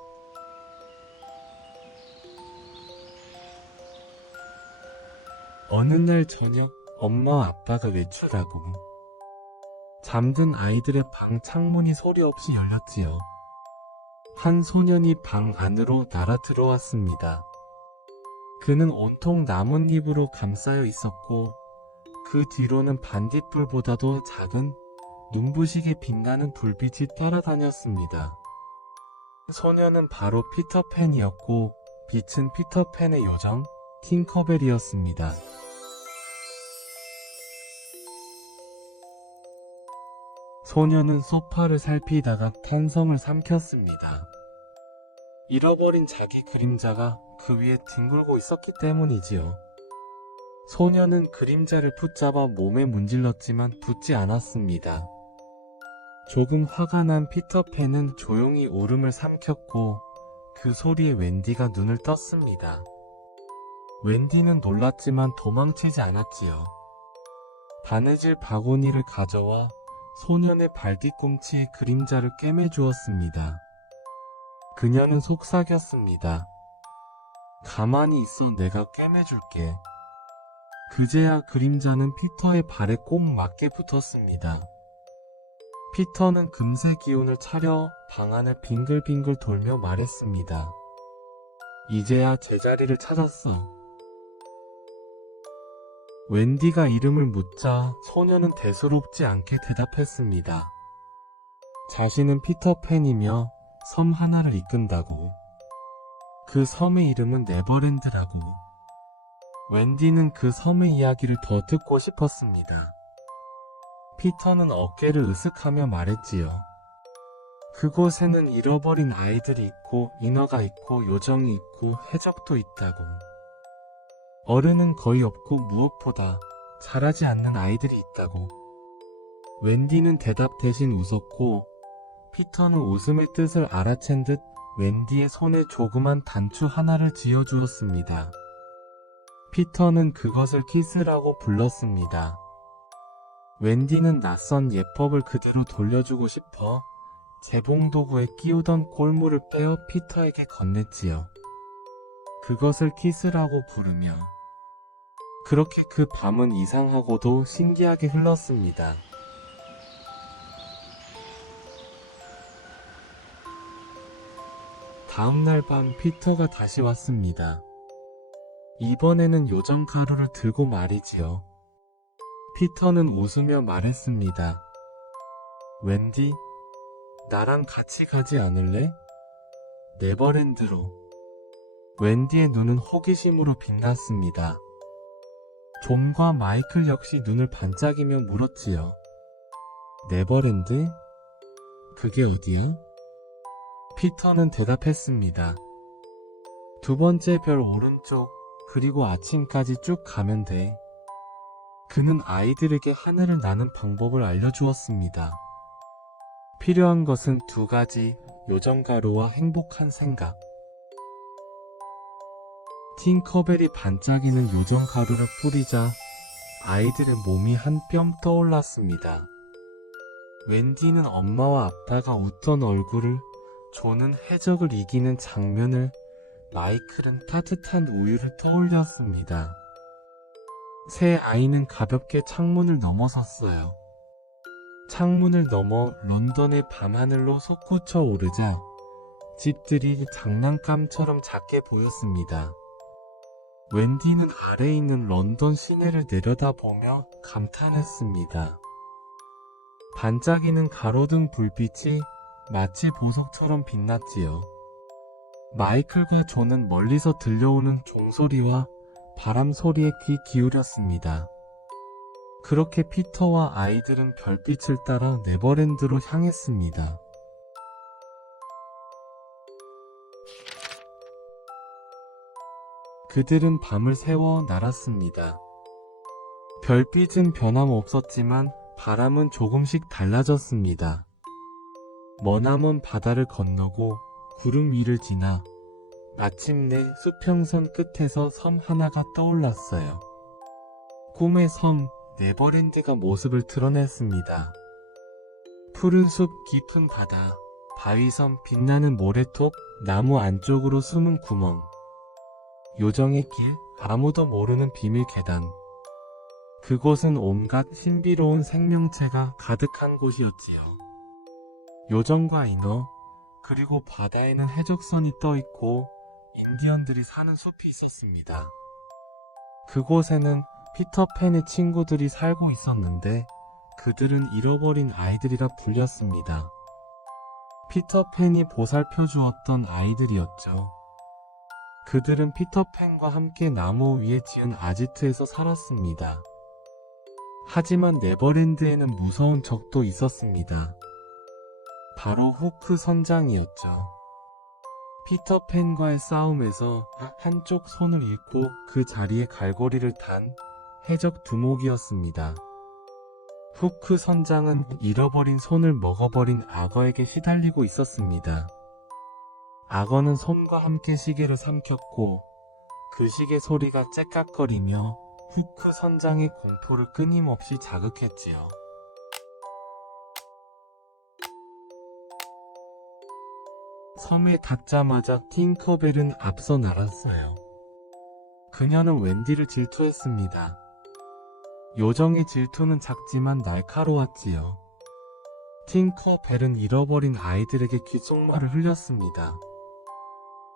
어느 날 저녁 엄마와 아빠가 외출하고 잠든 아이들의 방 창문이 소리 없이 열렸지요. 한 소년이 방 안으로 날아 들어왔습니다. 그는 온통 나뭇잎으로 감싸여 있었고 그 뒤로는 반딧불보다도 작은 눈부시게 빛나는 불빛이 따라다녔습니다. 소년은 바로 피터팬이었고 빛은 피터팬의 요정 팅커벨이었습니다. 소년은 소파를 살피다가 탄성을 삼켰습니다. 잃어버린 자기 그림자가 그 위에 뒹굴고 있었기 때문이지요. 소년은 그림자를 붙잡아 몸에 문질렀지만 붙지 않았습니다. 조금 화가 난 피터팬은 조용히 울음을 삼켰고 그 소리에 웬디가 눈을 떴습니다. 웬디는 놀랐지만 도망치지 않았지요. 바느질 바구니를 가져와 소년의 발뒤꿈치에 그림자를 꿰매주었습니다. 그녀는 속삭였습니다. 가만히 있어 내가 꿰매줄게. 그제야 그림자는 피터의 발에 꼭 맞게 붙었습니다. 피터는 금세 기운을 차려 방 안을 빙글빙글 돌며 말했습니다. 이제야 제자리를 찾았어. 웬디가 이름을 묻자 소녀는 대수롭지 않게 대답했습니다. 자신은 피터팬이며 섬 하나를 이끈다고. 그 섬의 이름은 네버랜드라고. 웬디는 그 섬의 이야기를 더 듣고 싶었습니다. 피터는 어깨를 으쓱하며 말했지요. 그곳에는 잃어버린 아이들이 있고 인어가 있고 요정이 있고 해적도 있다고. 어른은 거의 없고 무엇보다 자라지 않는 아이들이 있다고. 웬디는 대답 대신 웃었고 피터는 웃음의 뜻을 알아챈 듯 웬디의 손에 조그만 단추 하나를 쥐어주었습니다. 피터는 그것을 키스라고 불렀습니다. 웬디는 낯선 예법을 그대로 돌려주고 싶어 재봉도구에 끼우던 꼴물을 빼어 피터에게 건넸지요. 그것을 키스라고 부르며 그렇게 그 밤은 이상하고도 신기하게 흘렀습니다. 다음날 밤 피터가 다시 왔습니다. 이번에는 요정 가루를 들고 말이지요. 피터는 웃으며 말했습니다. 웬디, 나랑 같이 가지 않을래? 네버랜드로. 웬디의 눈은 호기심으로 빛났습니다. 존과 마이클 역시 눈을 반짝이며 물었지요. 네버랜드? 그게 어디야? 피터는 대답했습니다. 두 번째 별 오른쪽, 그리고 아침까지 쭉 가면 돼. 그는 아이들에게 하늘을 나는 방법을 알려주었습니다. 필요한 것은 두 가지, 요정가루와 행복한 생각. 팅커벨이 반짝이는 요정가루를 뿌리자 아이들의 몸이 한 뼘 떠올랐습니다. 웬디는 엄마와 아빠가 웃던 얼굴을, 존은 해적을 이기는 장면을, 마이클은 따뜻한 우유를 떠올렸습니다. 새 아이는 가볍게 창문을 넘어섰어요. 창문을 넘어 런던의 밤하늘로 솟구쳐 오르자 집들이 장난감처럼 작게 보였습니다. 웬디는 아래에 있는 런던 시내를 내려다보며 감탄했습니다. 반짝이는 가로등 불빛이 마치 보석처럼 빛났지요. 마이클과 존은 멀리서 들려오는 종소리와 바람 소리에 귀 기울였습니다. 그렇게 피터와 아이들은 별빛을 따라 네버랜드로 향했습니다. 그들은 밤을 새워 날았습니다. 별빛은 변함없었지만 바람은 조금씩 달라졌습니다. 머나먼 바다를 건너고 구름 위를 지나 마침내 수평선 끝에서 섬 하나가 떠올랐어요. 꿈의 섬 네버랜드가 모습을 드러냈습니다. 푸른 숲, 깊은 바다, 바위섬, 빛나는 모래톱, 나무 안쪽으로 숨은 구멍, 요정의 길, 아무도 모르는 비밀 계단. 그곳은 온갖 신비로운 생명체가 가득한 곳이었지요. 요정과 인어, 그리고 바다에는 해적선이 떠있고 인디언들이 사는 숲이 있었습니다. 그곳에는 피터팬의 친구들이 살고 있었는데 그들은 잃어버린 아이들이라 불렸습니다. 피터팬이 보살펴 주었던 아이들이었죠. 그들은 피터팬과 함께 나무 위에 지은 아지트에서 살았습니다. 하지만 네버랜드에는 무서운 적도 있었습니다. 바로 후크 선장이었죠. 피터팬과의 싸움에서 한쪽 손을 잃고 그 자리에 갈고리를 단 해적 두목이었습니다. 후크 선장은 잃어버린 손을 먹어버린 악어에게 시달리고 있었습니다. 악어는 손과 함께 시계를 삼켰고 그 시계 소리가 째깍거리며 후크 선장의 공포를 끊임없이 자극했지요. 섬에 닿자마자 팅커벨은 앞서 날았어요. 그녀는 웬디를 질투했습니다. 요정의 질투는 작지만 날카로웠지요. 팅커벨은 잃어버린 아이들에게 귓속말을 흘렸습니다.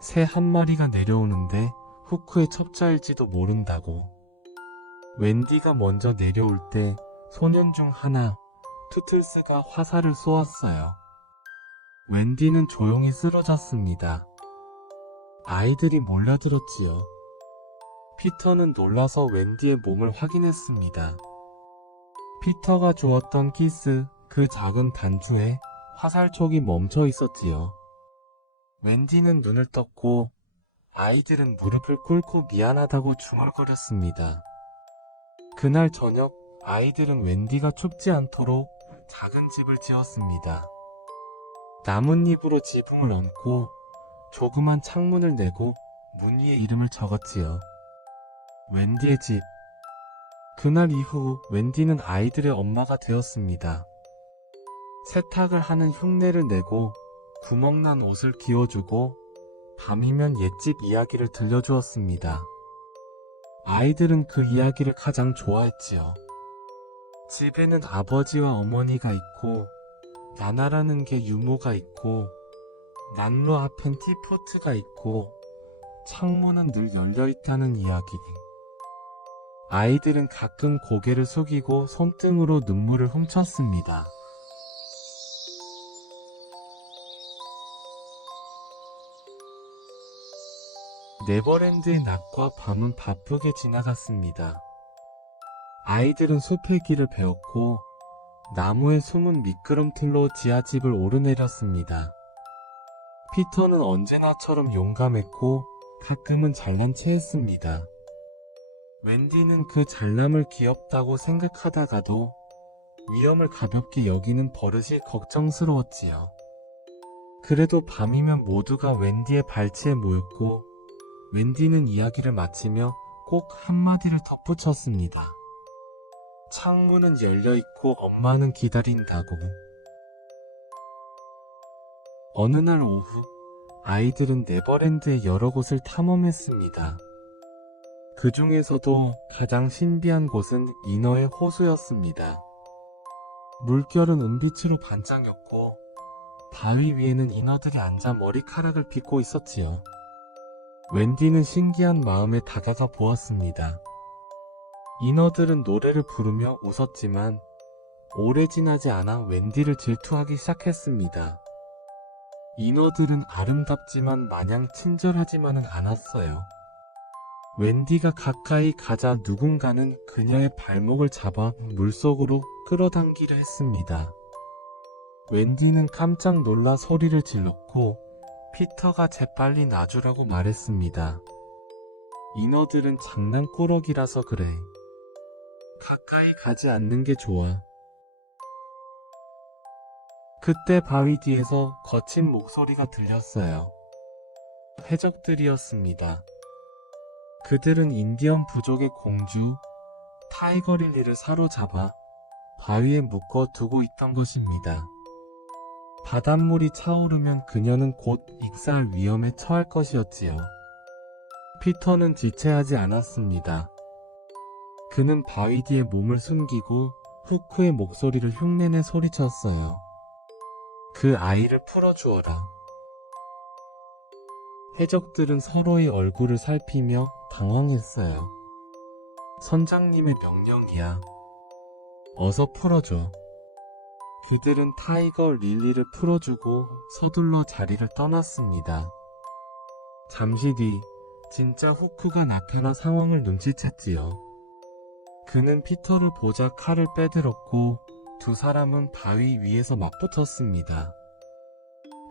새 한 마리가 내려오는데 후크의 첩자일지도 모른다고. 웬디가 먼저 내려올 때 소년 중 하나, 투틀스가 화살을 쏘았어요. 웬디는 조용히 쓰러졌습니다. 아이들이 몰려들었지요. 피터는 놀라서 웬디의 몸을 확인했습니다. 피터가 주었던 키스, 그 작은 단추에 화살촉이 멈춰 있었지요. 웬디는 눈을 떴고 아이들은 무릎을 꿇고 미안하다고 중얼거렸습니다. 그날 저녁 아이들은 웬디가 춥지 않도록 작은 집을 지었습니다. 나뭇잎으로 지붕을 얹고 조그만 창문을 내고 문 위에 이름을 적었지요. 웬디의 집. 그날 이후 웬디는 아이들의 엄마가 되었습니다. 세탁을 하는 흉내를 내고 구멍난 옷을 기워주고 밤이면 옛집 이야기를 들려주었습니다. 아이들은 그 이야기를 가장 좋아했지요. 집에는 아버지와 어머니가 있고 나나라는 개 유모가 있고 난로 앞엔 티포트가 있고 창문은 늘 열려있다는 이야기. 아이들은 가끔 고개를 숙이고 손등으로 눈물을 훔쳤습니다. 네버랜드의 낮과 밤은 바쁘게 지나갔습니다. 아이들은 숲의 길을 배웠고 나무의 숨은 미끄럼틀로 지하집을 오르내렸습니다. 피터는 언제나처럼 용감했고 가끔은 잘난 체했습니다. 웬디는 그 잘남을 귀엽다고 생각하다가도 위험을 가볍게 여기는 버릇이 걱정스러웠지요. 그래도 밤이면 모두가 웬디의 발치에 모였고 웬디는 이야기를 마치며 꼭 한마디를 덧붙였습니다. 창문은 열려있고 엄마는 기다린다고. 어느 날 오후 아이들은 네버랜드의 여러 곳을 탐험했습니다. 그 중에서도 가장 신비한 곳은 이너의 호수였습니다. 물결은 은빛으로 반짝였고 바위 위에는 인어들이 앉아 머리카락을 빗고 있었지요. 웬디는 신기한 마음에 다가가 보았습니다. 인어들은 노래를 부르며 웃었지만 오래 지나지 않아 웬디를 질투하기 시작했습니다. 인어들은 아름답지만 마냥 친절하지만은 않았어요. 웬디가 가까이 가자 누군가는 그녀의 발목을 잡아 물속으로 끌어당기려 했습니다. 웬디는 깜짝 놀라 소리를 질렀고 피터가 재빨리 놔주라고 말했습니다. 인어들은 장난꾸러기라서 그래. 가까이 가지 않는 게 좋아. 그때 바위 뒤에서 거친 목소리가 들렸어요. 해적들이었습니다. 그들은 인디언 부족의 공주 타이거 릴리를 사로잡아 바위에 묶어 두고 있던 것입니다. 바닷물이 차오르면 그녀는 곧 익사할 위험에 처할 것이었지요. 피터는 지체하지 않았습니다. 그는 바위 뒤에 몸을 숨기고 후크의 목소리를 흉내내 소리쳤어요. 그 아이를 풀어주어라. 해적들은 서로의 얼굴을 살피며 당황했어요. 선장님의 명령이야. 어서 풀어줘. 그들은 타이거 릴리를 풀어주고 서둘러 자리를 떠났습니다. 잠시 뒤 진짜 후크가 나타나 상황을 눈치챘지요. 그는 피터를 보자 칼을 빼들었고 두 사람은 바위 위에서 맞붙었습니다.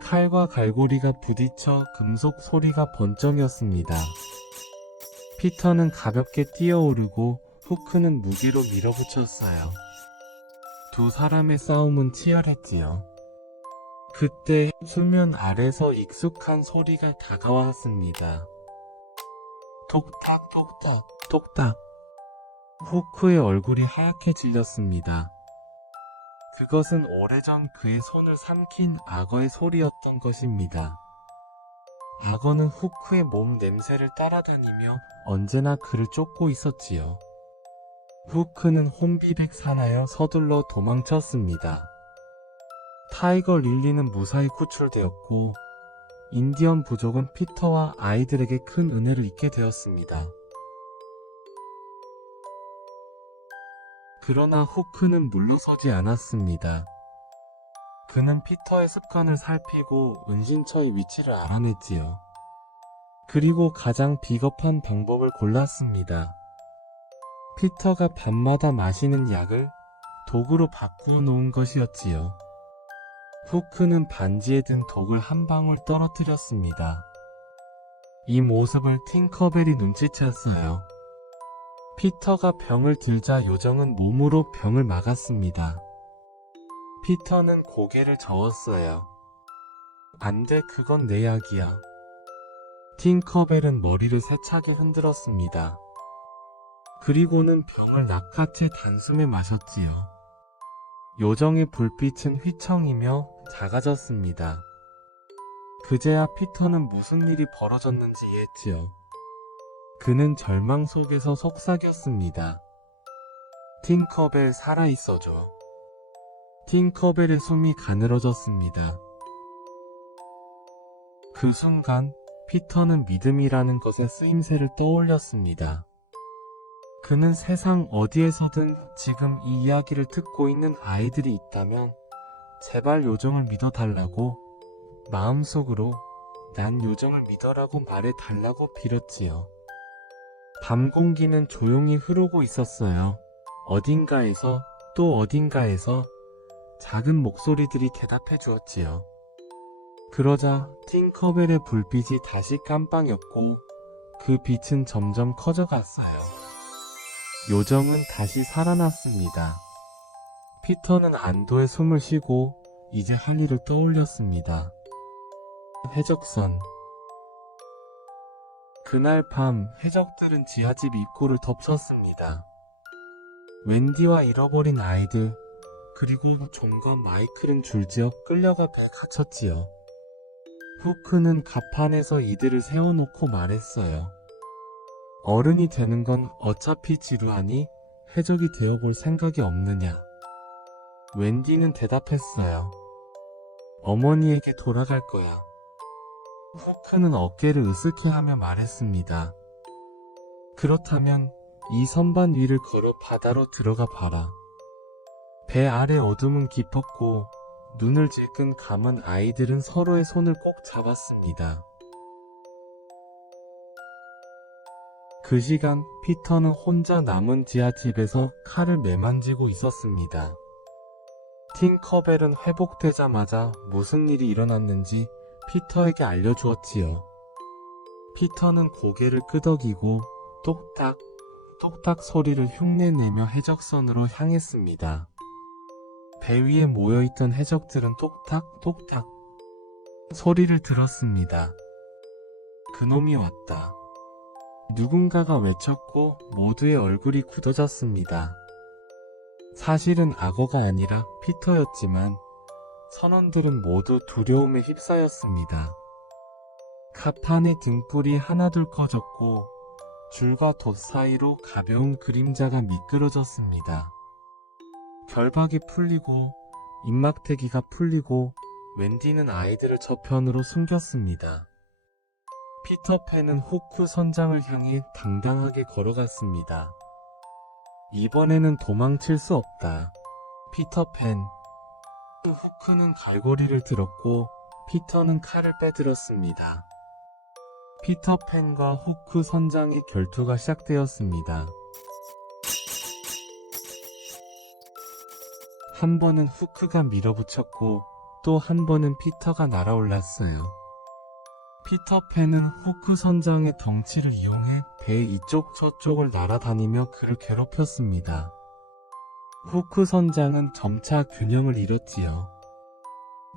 칼과 갈고리가 부딪혀 금속 소리가 번쩍였습니다. 피터는 가볍게 뛰어오르고 후크는 무기로 밀어붙였어요. 두 사람의 싸움은 치열했지요. 그때 수면 아래서 익숙한 소리가 다가왔습니다. 톡탁 톡탁 톡탁. 후크의 얼굴이 하얗게 질렸습니다. 그것은 오래전 그의 손을 삼킨 악어의 소리였던 것입니다. 악어는 후크의 몸 냄새를 따라다니며 언제나 그를 쫓고 있었지요. 후크는 혼비백산하여 서둘러 도망쳤습니다. 타이거 릴리는 무사히 구출되었고 인디언 부족은 피터와 아이들에게 큰 은혜를 잊게 되었습니다. 그러나 후크는 물러서지 않았습니다. 그는 피터의 습관을 살피고 은신처의 위치를 알아냈지요. 그리고 가장 비겁한 방법을 골랐습니다. 피터가 밤마다 마시는 약을 독으로 바꾸어 놓은 것이었지요. 후크는 반지에 든 독을 한 방울 떨어뜨렸습니다. 이 모습을 팅커벨이 눈치챘어요. 피터가 병을 들자 요정은 몸으로 병을 막았습니다. 피터는 고개를 저었어요. 안 돼, 그건 내 약이야. 팅커벨은 머리를 세차게 흔들었습니다. 그리고는 병을 낚아채 단숨에 마셨지요. 요정의 불빛은 휘청이며 작아졌습니다. 그제야 피터는 무슨 일이 벌어졌는지 이해했지요. 그는 절망 속에서 속삭였습니다. 팅커벨 살아있어줘. 팅커벨의 숨이 가늘어졌습니다. 그 순간 피터는 믿음이라는 것의 쓰임새를 떠올렸습니다. 그는 세상 어디에서든 지금 이 이야기를 듣고 있는 아이들이 있다면 제발 요정을 믿어달라고 마음속으로 난 요정을 믿어라고 말해달라고 빌었지요. 밤 공기는 조용히 흐르고 있었어요. 어딘가에서 또 어딘가에서 작은 목소리들이 대답해 주었지요. 그러자 팅커벨의 불빛이 다시 깜빡였고 그 빛은 점점 커져갔어요. 요정은 다시 살아났습니다. 피터는 안도의 숨을 쉬고 이제 할 일을 떠올렸습니다. 해적선. 그날 밤 해적들은 지하집 입구를 덮쳤습니다. 웬디와 잃어버린 아이들 그리고 존과 마이클은 줄지어 끌려가 배에 갇혔지요. 후크는 갑판에서 이들을 세워놓고 말했어요. 어른이 되는 건 어차피 지루하니 해적이 되어볼 생각이 없느냐. 웬디는 대답했어요. 어머니에게 돌아갈 거야. 후크는 어깨를 으쓱해하며 말했습니다. 그렇다면 이 선반 위를 걸어 바다로 들어가 봐라. 배 아래 어둠은 깊었고 눈을 질끈 감은 아이들은 서로의 손을 꼭 잡았습니다. 그 시간 피터는 혼자 남은 지하집에서 칼을 매만지고 있었습니다. 팅커벨은 회복되자마자 무슨 일이 일어났는지 피터에게 알려주었지요. 피터는 고개를 끄덕이고 똑딱 똑딱 소리를 흉내내며 해적선으로 향했습니다. 배 위에 모여있던 해적들은 똑딱 똑딱 소리를 들었습니다. 그놈이 왔다. 누군가가 외쳤고 모두의 얼굴이 굳어졌습니다. 사실은 악어가 아니라 피터였지만 선원들은 모두 두려움에 휩싸였습니다. 갑판의 등불이 하나둘 꺼졌고 줄과 돛 사이로 가벼운 그림자가 미끄러졌습니다. 결박이 풀리고 입막대기가 풀리고 웬디는 아이들을 저편으로 숨겼습니다. 피터팬은 후크 선장을 향해 당당하게 걸어갔습니다. 이번에는 도망칠 수 없다. 피터팬. 후크는 갈고리를 들었고 피터는 칼을 빼들었습니다. 피터팬과 후크 선장의 결투가 시작되었습니다. 한 번은 후크가 밀어붙였고 또 한 번은 피터가 날아올랐어요. 피터팬은 후크 선장의 덩치를 이용해 배 이쪽 저쪽을 날아다니며 그를 괴롭혔습니다. 후크 선장은 점차 균형을 잃었지요.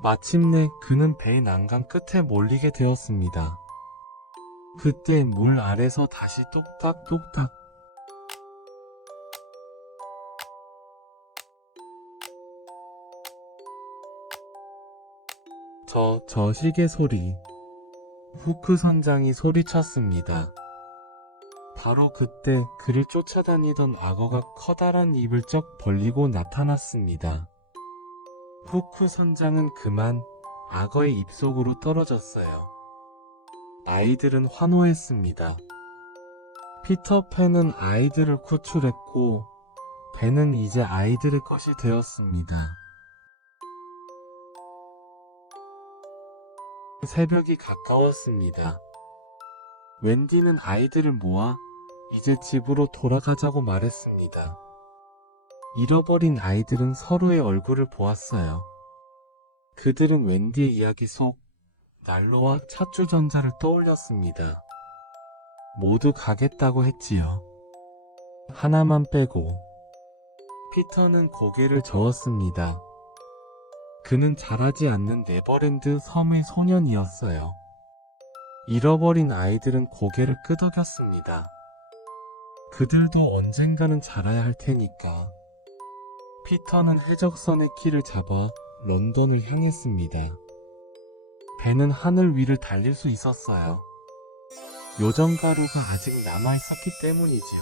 마침내 그는 배의 난간 끝에 몰리게 되었습니다. 그때 물 아래서 다시 똑딱똑딱 저 시계 소리. 후크 선장이 소리쳤습니다. 바로 그때 그를 쫓아다니던 악어가 커다란 입을 쩍 벌리고 나타났습니다. 후크 선장은 그만 악어의 입속으로 떨어졌어요. 아이들은 환호했습니다. 피터팬은 아이들을 구출했고 배는 이제 아이들의 것이 되었습니다. 새벽이 가까웠습니다. 웬디는 아이들을 모아 이제 집으로 돌아가자고 말했습니다. 잃어버린 아이들은 서로의 얼굴을 보았어요. 그들은 웬디의 이야기 속 난로와 찻주전자를 떠올렸습니다. 모두 가겠다고 했지요. 하나만 빼고. 피터는 고개를 저었습니다. 그는 자라지 않는 네버랜드 섬의 소년이었어요. 잃어버린 아이들은 고개를 끄덕였습니다. 그들도 언젠가는 자라야 할 테니까. 피터는 해적선의 키를 잡아 런던을 향했습니다. 배는 하늘 위를 달릴 수 있었어요. 요정가루가 아직 남아있었기 때문이지요.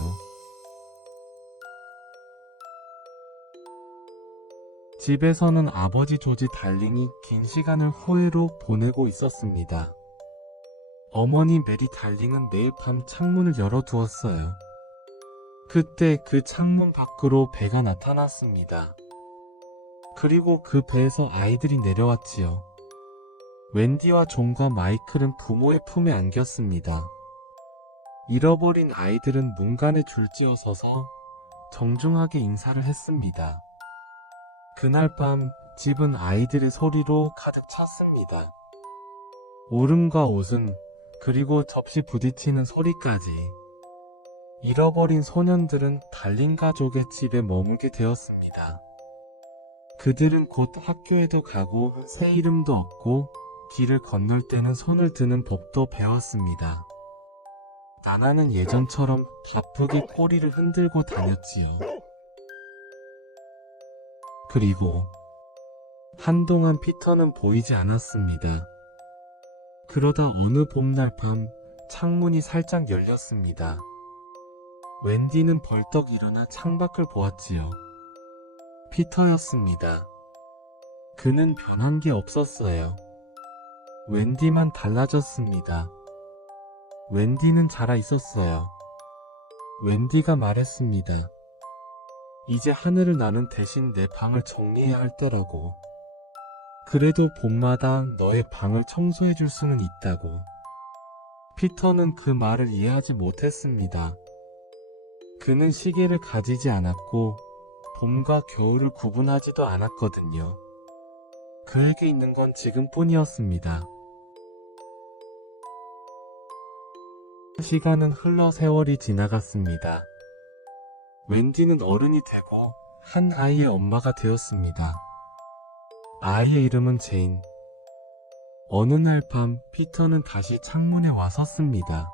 집에서는 아버지 조지 달링이 긴 시간을 호해로 보내고 있었습니다. 어머니 메리 달링은 매일 밤 창문을 열어두었어요. 그때 그 창문 밖으로 배가 나타났습니다. 그리고 그 배에서 아이들이 내려왔지요. 웬디와 존과 마이클은 부모의 품에 안겼습니다. 잃어버린 아이들은 문간에 줄지어 서서 정중하게 인사를 했습니다. 그날 밤 집은 아이들의 소리로 가득 찼습니다. 울음과 웃음, 그리고 접시 부딪히는 소리까지. 잃어버린 소년들은 달린 가족의 집에 머물게 되었습니다. 그들은 곧 학교에도 가고 새 이름도 얻고 길을 건널 때는 손을 드는 법도 배웠습니다. 나나는 예전처럼 바쁘게 꼬리를 흔들고 다녔지요. 그리고 한동안 피터는 보이지 않았습니다. 그러다 어느 봄날 밤 창문이 살짝 열렸습니다. 웬디는 벌떡 일어나 창밖을 보았지요. 피터였습니다. 그는 변한 게 없었어요. 웬디만 달라졌습니다. 웬디는 자라 있었어요. 웬디가 말했습니다. 이제 하늘을 나는 대신 내 방을 정리해야 할 때라고. 그래도 봄마다 너의 방을 청소해 줄 수는 있다고. 피터는 그 말을 이해하지 못했습니다. 그는 시계를 가지지 않았고 봄과 겨울을 구분하지도 않았거든요. 그에게 있는 건 지금뿐이었습니다. 시간은 흘러 세월이 지나갔습니다. 웬디는 어른이 되고 한 아이의 엄마가 되었습니다. 아이의 이름은 제인. 어느 날 밤 피터는 다시 창문에 와 섰습니다.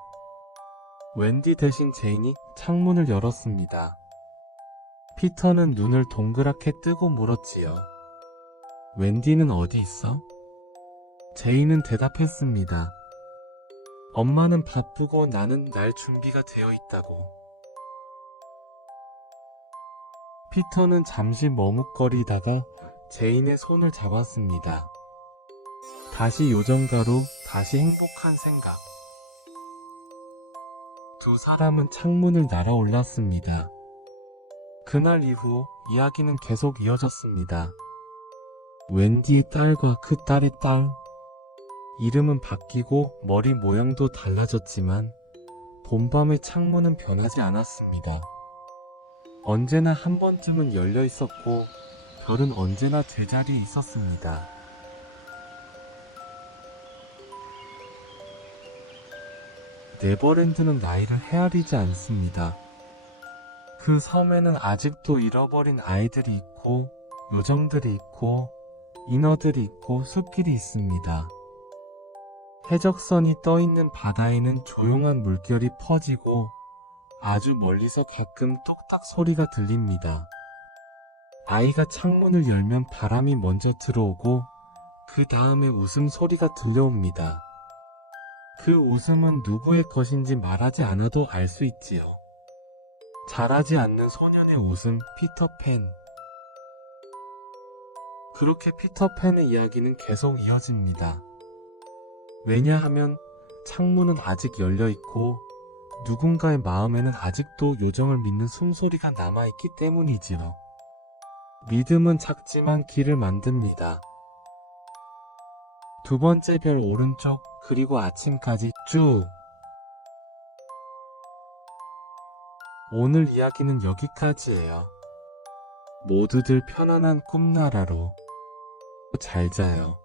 웬디 대신 제인이 창문을 열었습니다. 피터는 눈을 동그랗게 뜨고 물었지요. 웬디는 어디 있어? 제인은 대답했습니다. 엄마는 바쁘고 나는 날 준비가 되어 있다고. 피터는 잠시 머뭇거리다가 제인의 손을 잡았습니다. 다시 요정가루, 다시 행복한 생각. 두 사람은 창문을 날아올랐습니다. 그날 이후 이야기는 계속 이어졌습니다. 웬디의 딸과 그 딸의 딸. 이름은 바뀌고 머리 모양도 달라졌지만 봄밤의 창문은 변하지 않았습니다. 언제나 한 번쯤은 열려 있었고 별은 언제나 제자리에 있었습니다. 네버랜드는 나이를 헤아리지 않습니다. 그 섬에는 아직도 잃어버린 아이들이 있고 요정들이 있고 인어들이 있고 숲길이 있습니다. 해적선이 떠있는 바다에는 조용한 물결이 퍼지고 아주 멀리서 가끔 똑딱 소리가 들립니다. 아이가 창문을 열면 바람이 먼저 들어오고 그 다음에 웃음소리가 들려옵니다. 그 웃음은 누구의 것인지 말하지 않아도 알 수 있지요. 자라지 않는 소년의 웃음, 피터팬. 그렇게 피터팬의 이야기는 계속 이어집니다. 왜냐하면 창문은 아직 열려있고 누군가의 마음에는 아직도 요정을 믿는 숨소리가 남아있기 때문이지요. 믿음은 작지만 길을 만듭니다. 두 번째 별 오른쪽, 그리고 아침까지 쭉. 오늘 이야기는 여기까지예요. 모두들 편안한 꿈나라로 잘 자요.